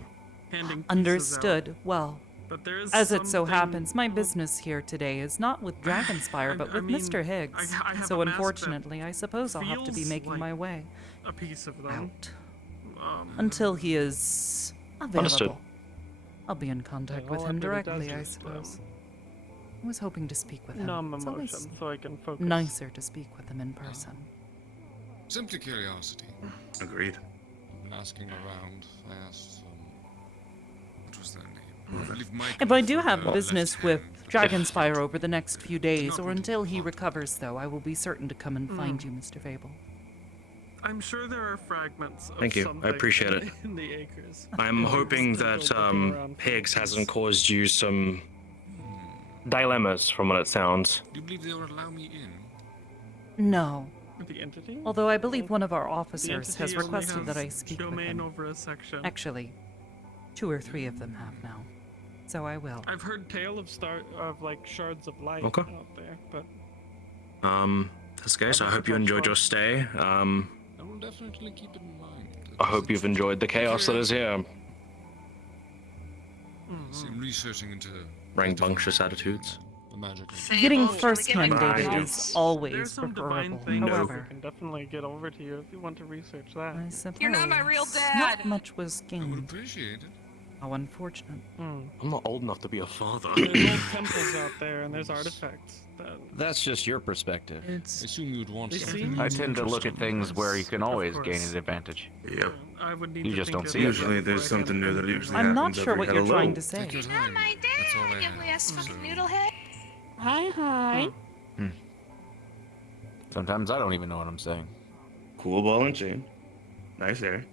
Understood. Well, But there is as it so something- happens, my business here today is not with Dragonspire, but with I mean, Mr. Higgs. I have So a mask that unfortunately, I suppose I'll have to be feels making like my way a piece of them. out until he is available. Understood. I'll be in contact with all him I'm gonna directly, do I is, suppose. I was hoping to speak with him. Numb It's always emotion, so I can focus. nicer to speak with him in person. Simply curiosity. Agreed. I've been asking around. I asked, what was their name? I believe Michael If I do from, have business Left with Hand. Dragonspire over the next few days, or until he recovers, though, I will be certain to come and find you, Mr. Fable. I'm sure there are fragments of Thank you. I something appreciate it. in the acres. I'm hoping that Higgs hasn't caused you some dilemmas from what it sounds. Do you believe they will allow me in? No. The entity? Although I believe one of our The officers has entity only requested that I has speak with domain him. over a section. Actually, 2 or 3 of them have now. So I will. I've heard tale of like shards of light Okay. out there, but That's okay, so I hope you enjoyed your stay. I will definitely keep it in mind. I hope you've enjoyed the chaos that is here. See, I'm researching into Rambunctious attitudes. the magic. Getting first-hand Bye. data is always there's some divine preferable. things However, I can definitely get over to you if you want to research that. I suppose You're not my real dad. not much was I would gained. appreciate it. How unfortunate. I'm not old enough to be a father. There's old temples out there, and there's artifacts. That's just your perspective. I assume you'd want They something. seem I tend to look at things where you can always gain course. an advantage. Yep. I would need You to just think don't of see that it. Usually there's before I something new that usually I'm happens not sure every what you're hello. trying to say. Take your Oh, time. my That's all I dad, have. ugly ass fucking noodlehead. Hi. Sometimes I don't even know what I'm saying. Cool ball and chain. Nice hair.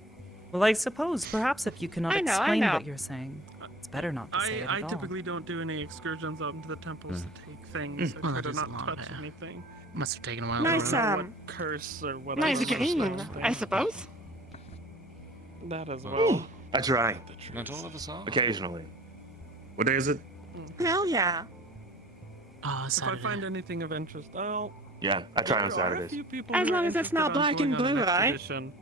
Well, I suppose perhaps if you cannot I know, I explain know. what you're saying, it's better not to say it I at all. typically don't do any excursions out into the temples to take things. I Well, try that to is a not lot, touch yeah. anything. Must have taken a while. Nice, to run. What curse or whatever. nice such green, thing. I suppose. That as well. I try. Not all of us are. Occasionally. What day is it? Hell yeah. Oh, If I Saturday. find anything of interest, I'll. Yeah, I try on There are a Saturdays. few people As who are long as it's interested not on black going and on an blue, right? expedition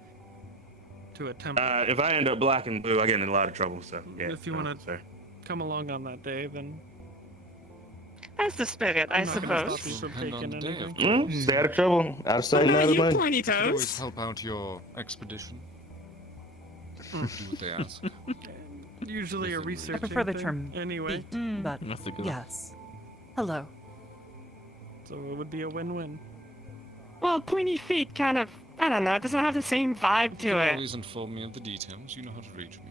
To a temple. If I end up black and blue, I get in a lot of trouble, so yeah. If you no, want to sorry. come along on that day, then That's the spirit, I I'm not gonna suppose. stop you from Depend on taking the day, of anything. Stay out of trouble. Out of sight, What and out about of you, mind. pointy You can always toes? help out your expedition. Do what they ask. Usually a research. I prefer the term Anyway, beat, but That's a good one. yes. Hello. so it would be a win-win. Well, pointy feet kind of, I don't know, it doesn't have the same vibe You to can it. always inform me of the details. You know how to reach me.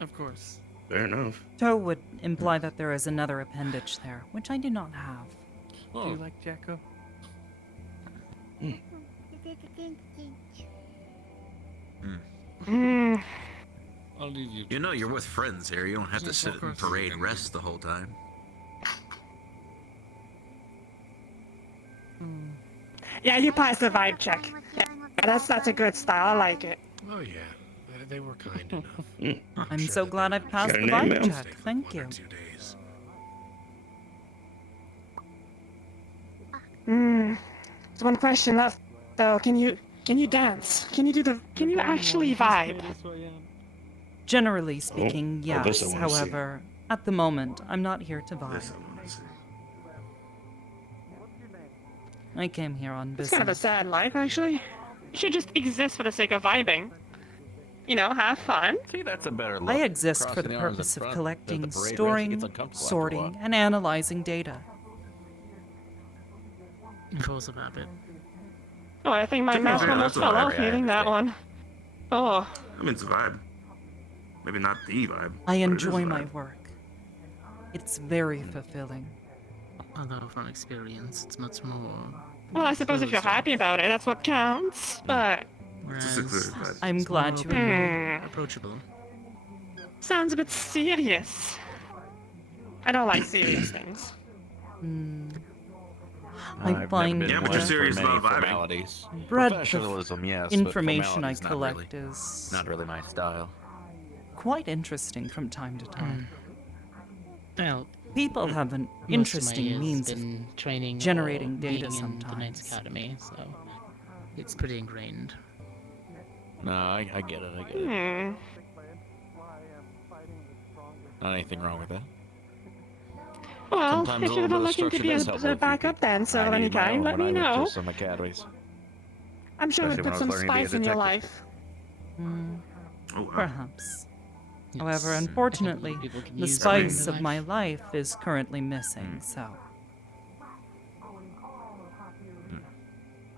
Of course. Fair enough. Toe would imply that there is another appendage there, which I do not have. Do you like Jacko? Hmm. I'll leave you. You know you're with friends here. You don't have to Yes, sit of and course. parade rest the whole time. Yeah, you passed the vibe check. Yeah, that's a good style, I like it. Oh yeah, they were kind enough. I'm so glad I've passed Got the a name, vibe ma'am? check. Thank you. 2 days. Hmm. There's one question left, though. Can you dance? Can you actually vibe? Generally speaking, Oh, this I yes. wanna see. However, at the moment, I'm not here to vibe. This I wanna see. I came here on It's business. kind of a sad life, actually. You should just exist for the sake of vibing. You know, have fun. See, that's a better look. I exist for Crossing the arms in purpose of front collecting, the parade race, it storing, gets uncomfortable after a sorting, while. and analyzing data. Impulsive habit. Oh, I think my Yeah, mask that's almost what fell I off reading that one. Oh. I mean, it's a vibe. Maybe not the vibe. I but it is a enjoy my vibe. work. It's very fulfilling. Although from experience, it's much more. Well, I suppose if you're happy about it, that's what counts. But Whereas I'm glad you agree. approachable. sounds a bit serious. I don't like serious things. I I've find never been Yeah, but one you're serious for many about vibing. formalities. breadth of Professionalism, yes. information I but formalities, not collect really. is Not really my style. quite interesting from time to time. Well, People have an most of my interesting years means of been training generating or data being in the Knights sometimes. Academy, so it's pretty ingrained. No, I get it. I get it. Hmm. Not anything wrong with that. Well, Sometimes a if you're little bit not of looking to structure be does help a with backup dancer of I any needed my kind, own let when me I went know. to some academies. I'm sure it'd Especially when put I was some learning to be a spice in your detective. life. Oh, wow. Perhaps. However, Yes, unfortunately, people can the use spice their of my life is currently missing, so.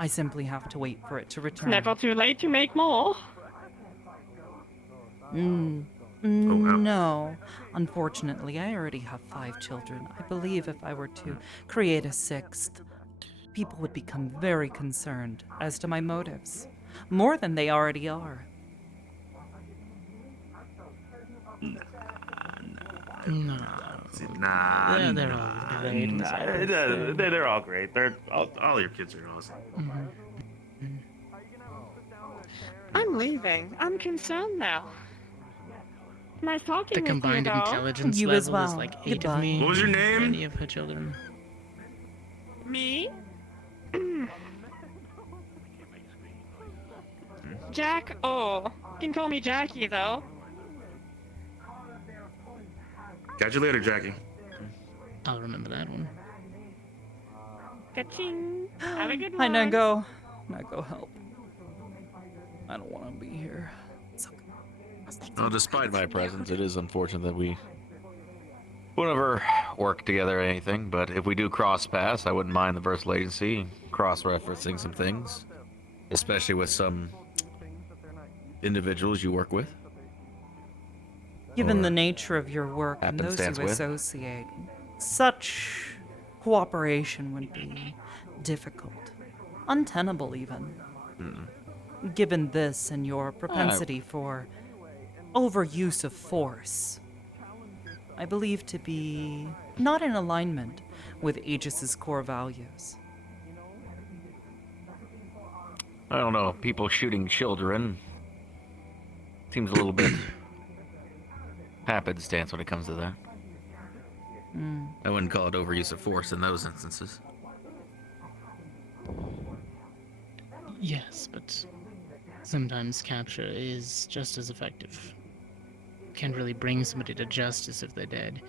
I simply have to wait for it to It's return. never too late to make more. No. Unfortunately, I already have 5 children. I believe if I were to create a 6th, people would become very concerned as to my motives. More than they already are. No. Nah, They're all great. they're all great. They're all your kids are awesome. I'm leaving. I'm concerned now. Nice talking The with you, combined though. intelligence You level as well. is like 8 Goodbye. of me. What was your name? Any of her children. Me? Jack O. You can call me Jackie, though. Catch you later, Jackie. I'll remember that one. Ka-ching. Have a good Hi, one. Nago. Nago, help. I don't want to be here. Well, despite my presence, it is unfortunate that we won't ever work together or anything, but if we do cross paths, I wouldn't mind the versatile agency cross-referencing some things, especially with some individuals you work with. Given Or the nature of your work and those happenstance you with. associate, such cooperation would be difficult. Untenable, even. Given this and your propensity for overuse of force, I believe to be not in alignment with Aegis's core values. I don't know, people shooting children seems a little bit happenstance when it comes to that. I wouldn't call it overuse of force in those instances. Yes, but sometimes capture is just as effective. Can't really bring somebody to justice if they're dead.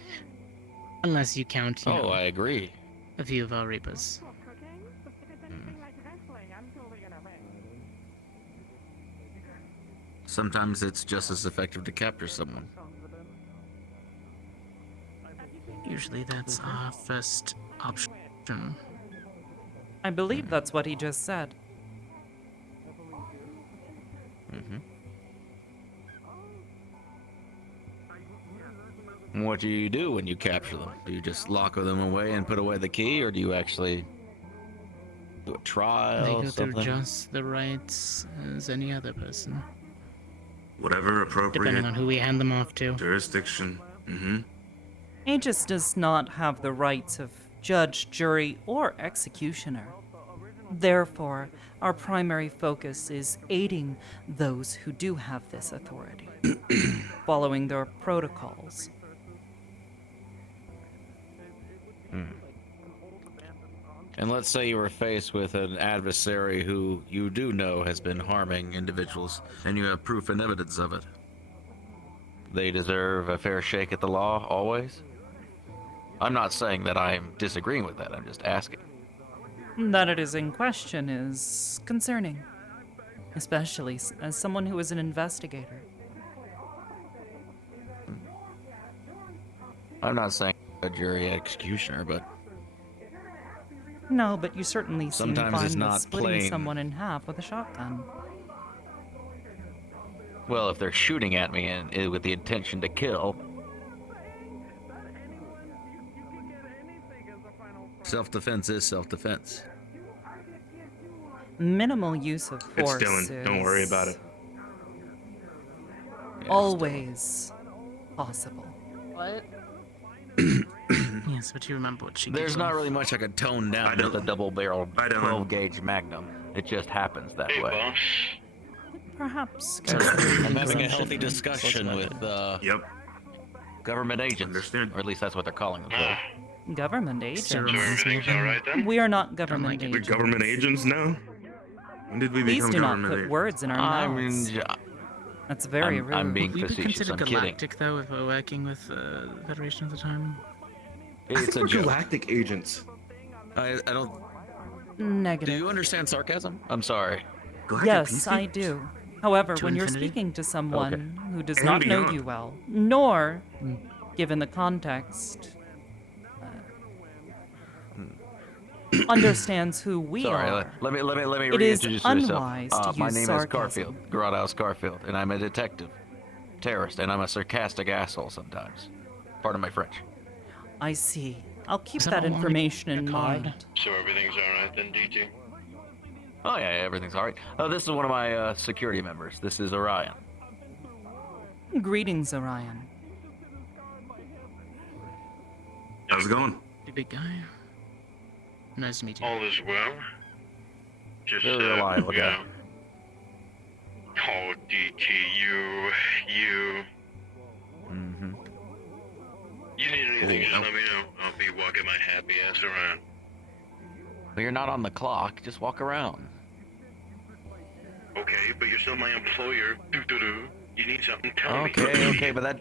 Unless you count, you know, I agree. a few of our reapers. Sometimes it's just as effective to capture someone. Usually that's our first option. I believe that's what he just said. What do you do when you capture them? Do you just lock them away and put away the key, or do you actually do a trial? They go something? through just the rights as any other person. Whatever appropriate. Depending on who we hand them off to. Jurisdiction. Aegis does not have the rights of judge, jury, or executioner. Therefore, our primary focus is aiding those who do have this authority, following their protocols. And let's say you were faced with an adversary who you do know has been harming individuals, and you have proof and evidence of it. They deserve a fair shake at the law, always? I'm not saying that I'm disagreeing with that, I'm just asking. That it is in question is concerning, especially as someone who is an investigator. I'm not saying a jury executioner, but No, but you certainly seem sometimes fine it's with not splitting plain. someone in half with a shotgun. well, if they're shooting at me and with the intention to kill, self-defense is self-defense. Minimal use of It's force Dylan. Don't worry about it. Always possible. What? Yes, but you remember what she There's gave not off. really much I could tone down with a double-barreled 12-gauge Magnum. It just happens that way. Perhaps. I'm having a healthy discussion with government agents, or at least that's what they're calling them. Government agents. all right then? We are not government We're agents. government agents now? When did we Please become do not government put agents? words in our mouths. That's very rude. I'm being Will you be facetious. considered I'm kidding. galactic, though, if we're working with the Federation at the time? I think we're galactic agents. I don't. Negative. Do you understand sarcasm? I'm sorry. Yes, I do. However, To when you're infinity? speaking to someone who does And not know beyond. you well, nor, given the context, understands who we Sorry, are, let me it is reintroduce myself. unwise to My use name sarcasm. is Garfield, Gradhouse Garfield, and I'm a detective, terrorist, and I'm a sarcastic asshole sometimes. Pardon my French. I see. I'll keep Is that that all on information in your card? mind. So everything's alright then, DT? Oh yeah, everything's all right. This is one of my security members. This is Orion. Greetings, Orion. How's it going? You big guy. Nice to meet you. All is well. Just, Very reliable you guy. know. Oh, DT, you. Mm-hmm. You need anything, just let me know. I'll be walking my happy ass around. But you're not on the clock. Just walk around. Okay, but you're still my employer. Doo-doo-doo. You need something, tell me. Okay, but that.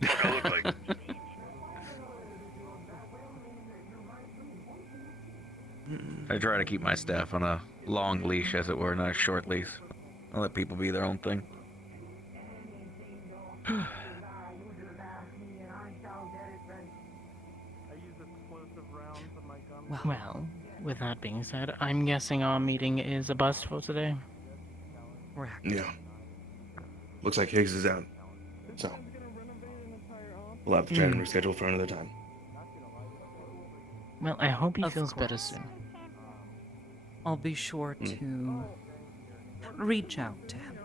What I look like. I try to keep my staff on a long leash, as it were, not a short leash. I let people be their own thing. Well, with that being said, I'm guessing our meeting is a bust for today. Yeah. Looks like Higgs is out. So, we'll have to try and reschedule for another time. Well, I hope he Of feels better course. soon. I'll be sure to reach out to him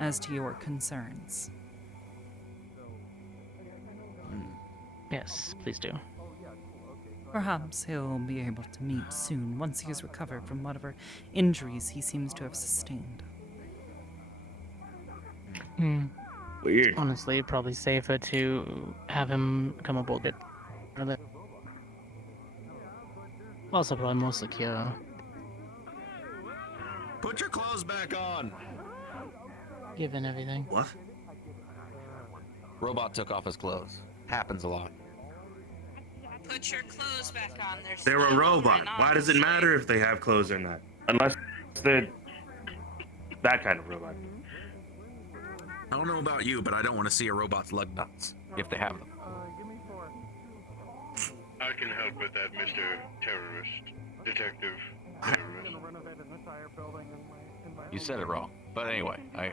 as to your concerns. Yes, please do. Perhaps he'll be able to meet soon once he has recovered from whatever injuries he seems to have sustained. Weird. Honestly, it'd probably safer to have him come aboard it. Also, probably more secure. Put your clothes back on. Given everything. What? Robot took off his clothes. Happens a lot. Put your clothes back on. There's They're a robot. Why does it matter if they have clothes or not? Unless they're that kind of robot. I don't know about you, but I don't want to see a robot's lug nuts if they have them. I can help with that, Mr. Terrorist. Detective. Terrorist. You said it wrong. But anyway, I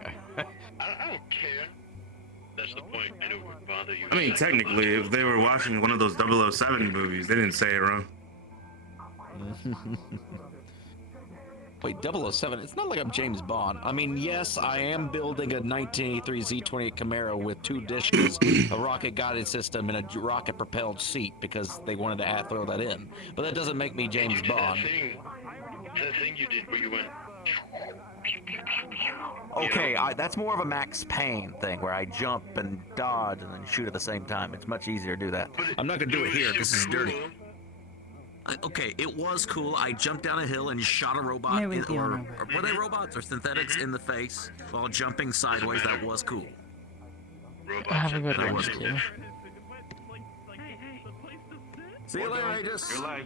don't care. That's the point. I know it would bother you. I mean, technically, if they were watching one of those 007 movies, they didn't say it wrong. Wait, 007? It's not like I'm James Bond. I mean, yes, I am building a 1983 Z28 Camaro with 2 dishes, a rocket-guided system, and a rocket-propelled seat because they wanted to throw that in. But that doesn't make me James Bond. That thing you did where you went. Okay, that's more of a Max Payne thing where I jump and dodge and then shoot at the same time. It's much easier to do that. I'm not gonna do it here. This is dirty. Okay, it was cool. I jumped down a hill and shot a robot, May we be on our way. or were they robots or synthetics in the face while jumping sideways? That was cool. Have a good That one, was cool. too. See you later, Aegis. Your life.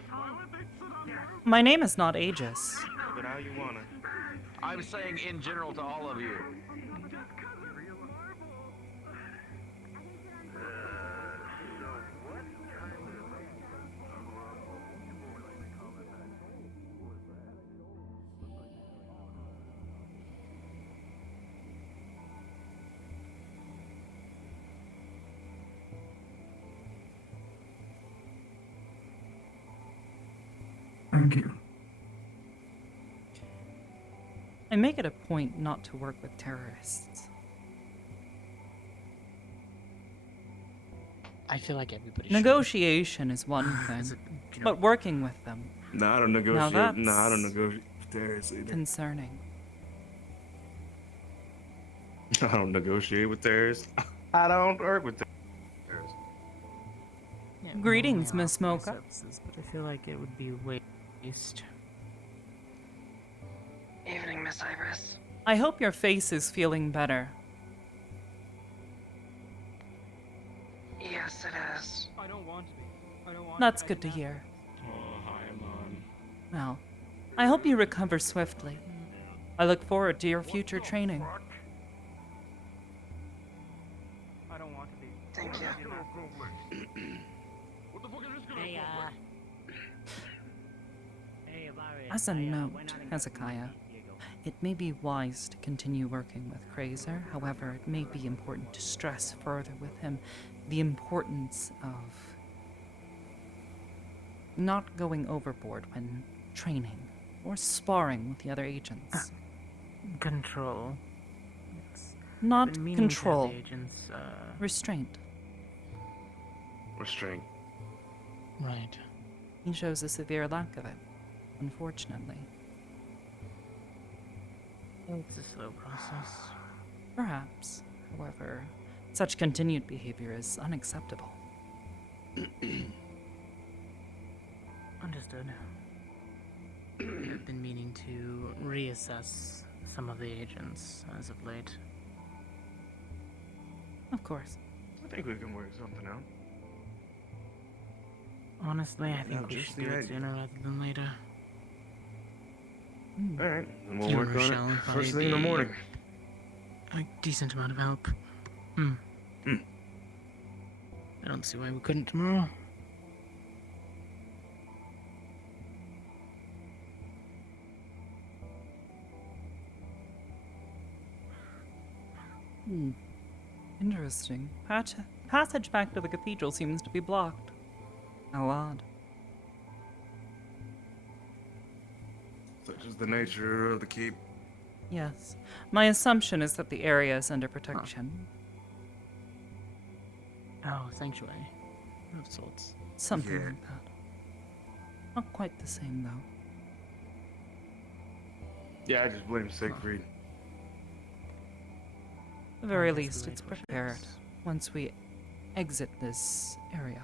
My name is not Aegis. But how you wanna? I'm saying in general to all of you. Thank you. I make it a point not to work with terrorists. I feel like everybody should. Negotiation is one thing, but working with them. No, I don't Now negotiate. that's No, I don't negotiate with terrorists either. concerning. I don't negotiate with terrorists. I don't work with terrorists. Yeah, Greetings, normally Miss I'll offer Mocha. my services, but I feel like it would be waste. Evening, Miss Hybris. I hope your face is feeling better. Yes, it is. I don't want to be. I don't want That's to good to hear. Oh, hi, Amon. Well, I hope you recover swiftly. I look forward to your future training. I don't want to be. Thank you. Hey, hey, Amari. As a note, Hezekiah, it may be wise to continue working with Krazer. However, it may be important to stress further with him the importance of not going overboard when training or sparring with the other agents. Control. Yes. Not Been meaning to have control. the agents, Restraint. Restraint. Right. He shows a severe lack of it, unfortunately. It's a slow process. Perhaps. However, such continued behavior is unacceptable. Understood. I've been meaning to reassess some of the agents as of late. Of course. I think we can work something out. Honestly, I think Not we just should the do it idea. sooner rather than later. All right, and we'll You work or on Rochelle it would probably first thing in the be morning. A decent amount of help. I don't see why we couldn't tomorrow. Interesting. Passage back to the cathedral seems to be blocked. How odd. Such is the nature of the keep. Yes. My assumption is that the area is under protection. Oh, sanctuary. Of sorts. Something Yeah. like that. Not quite the same, though. Yeah, I just blame Siegfried. At the very that's the least, way it's to push it. prepared once we exit this area.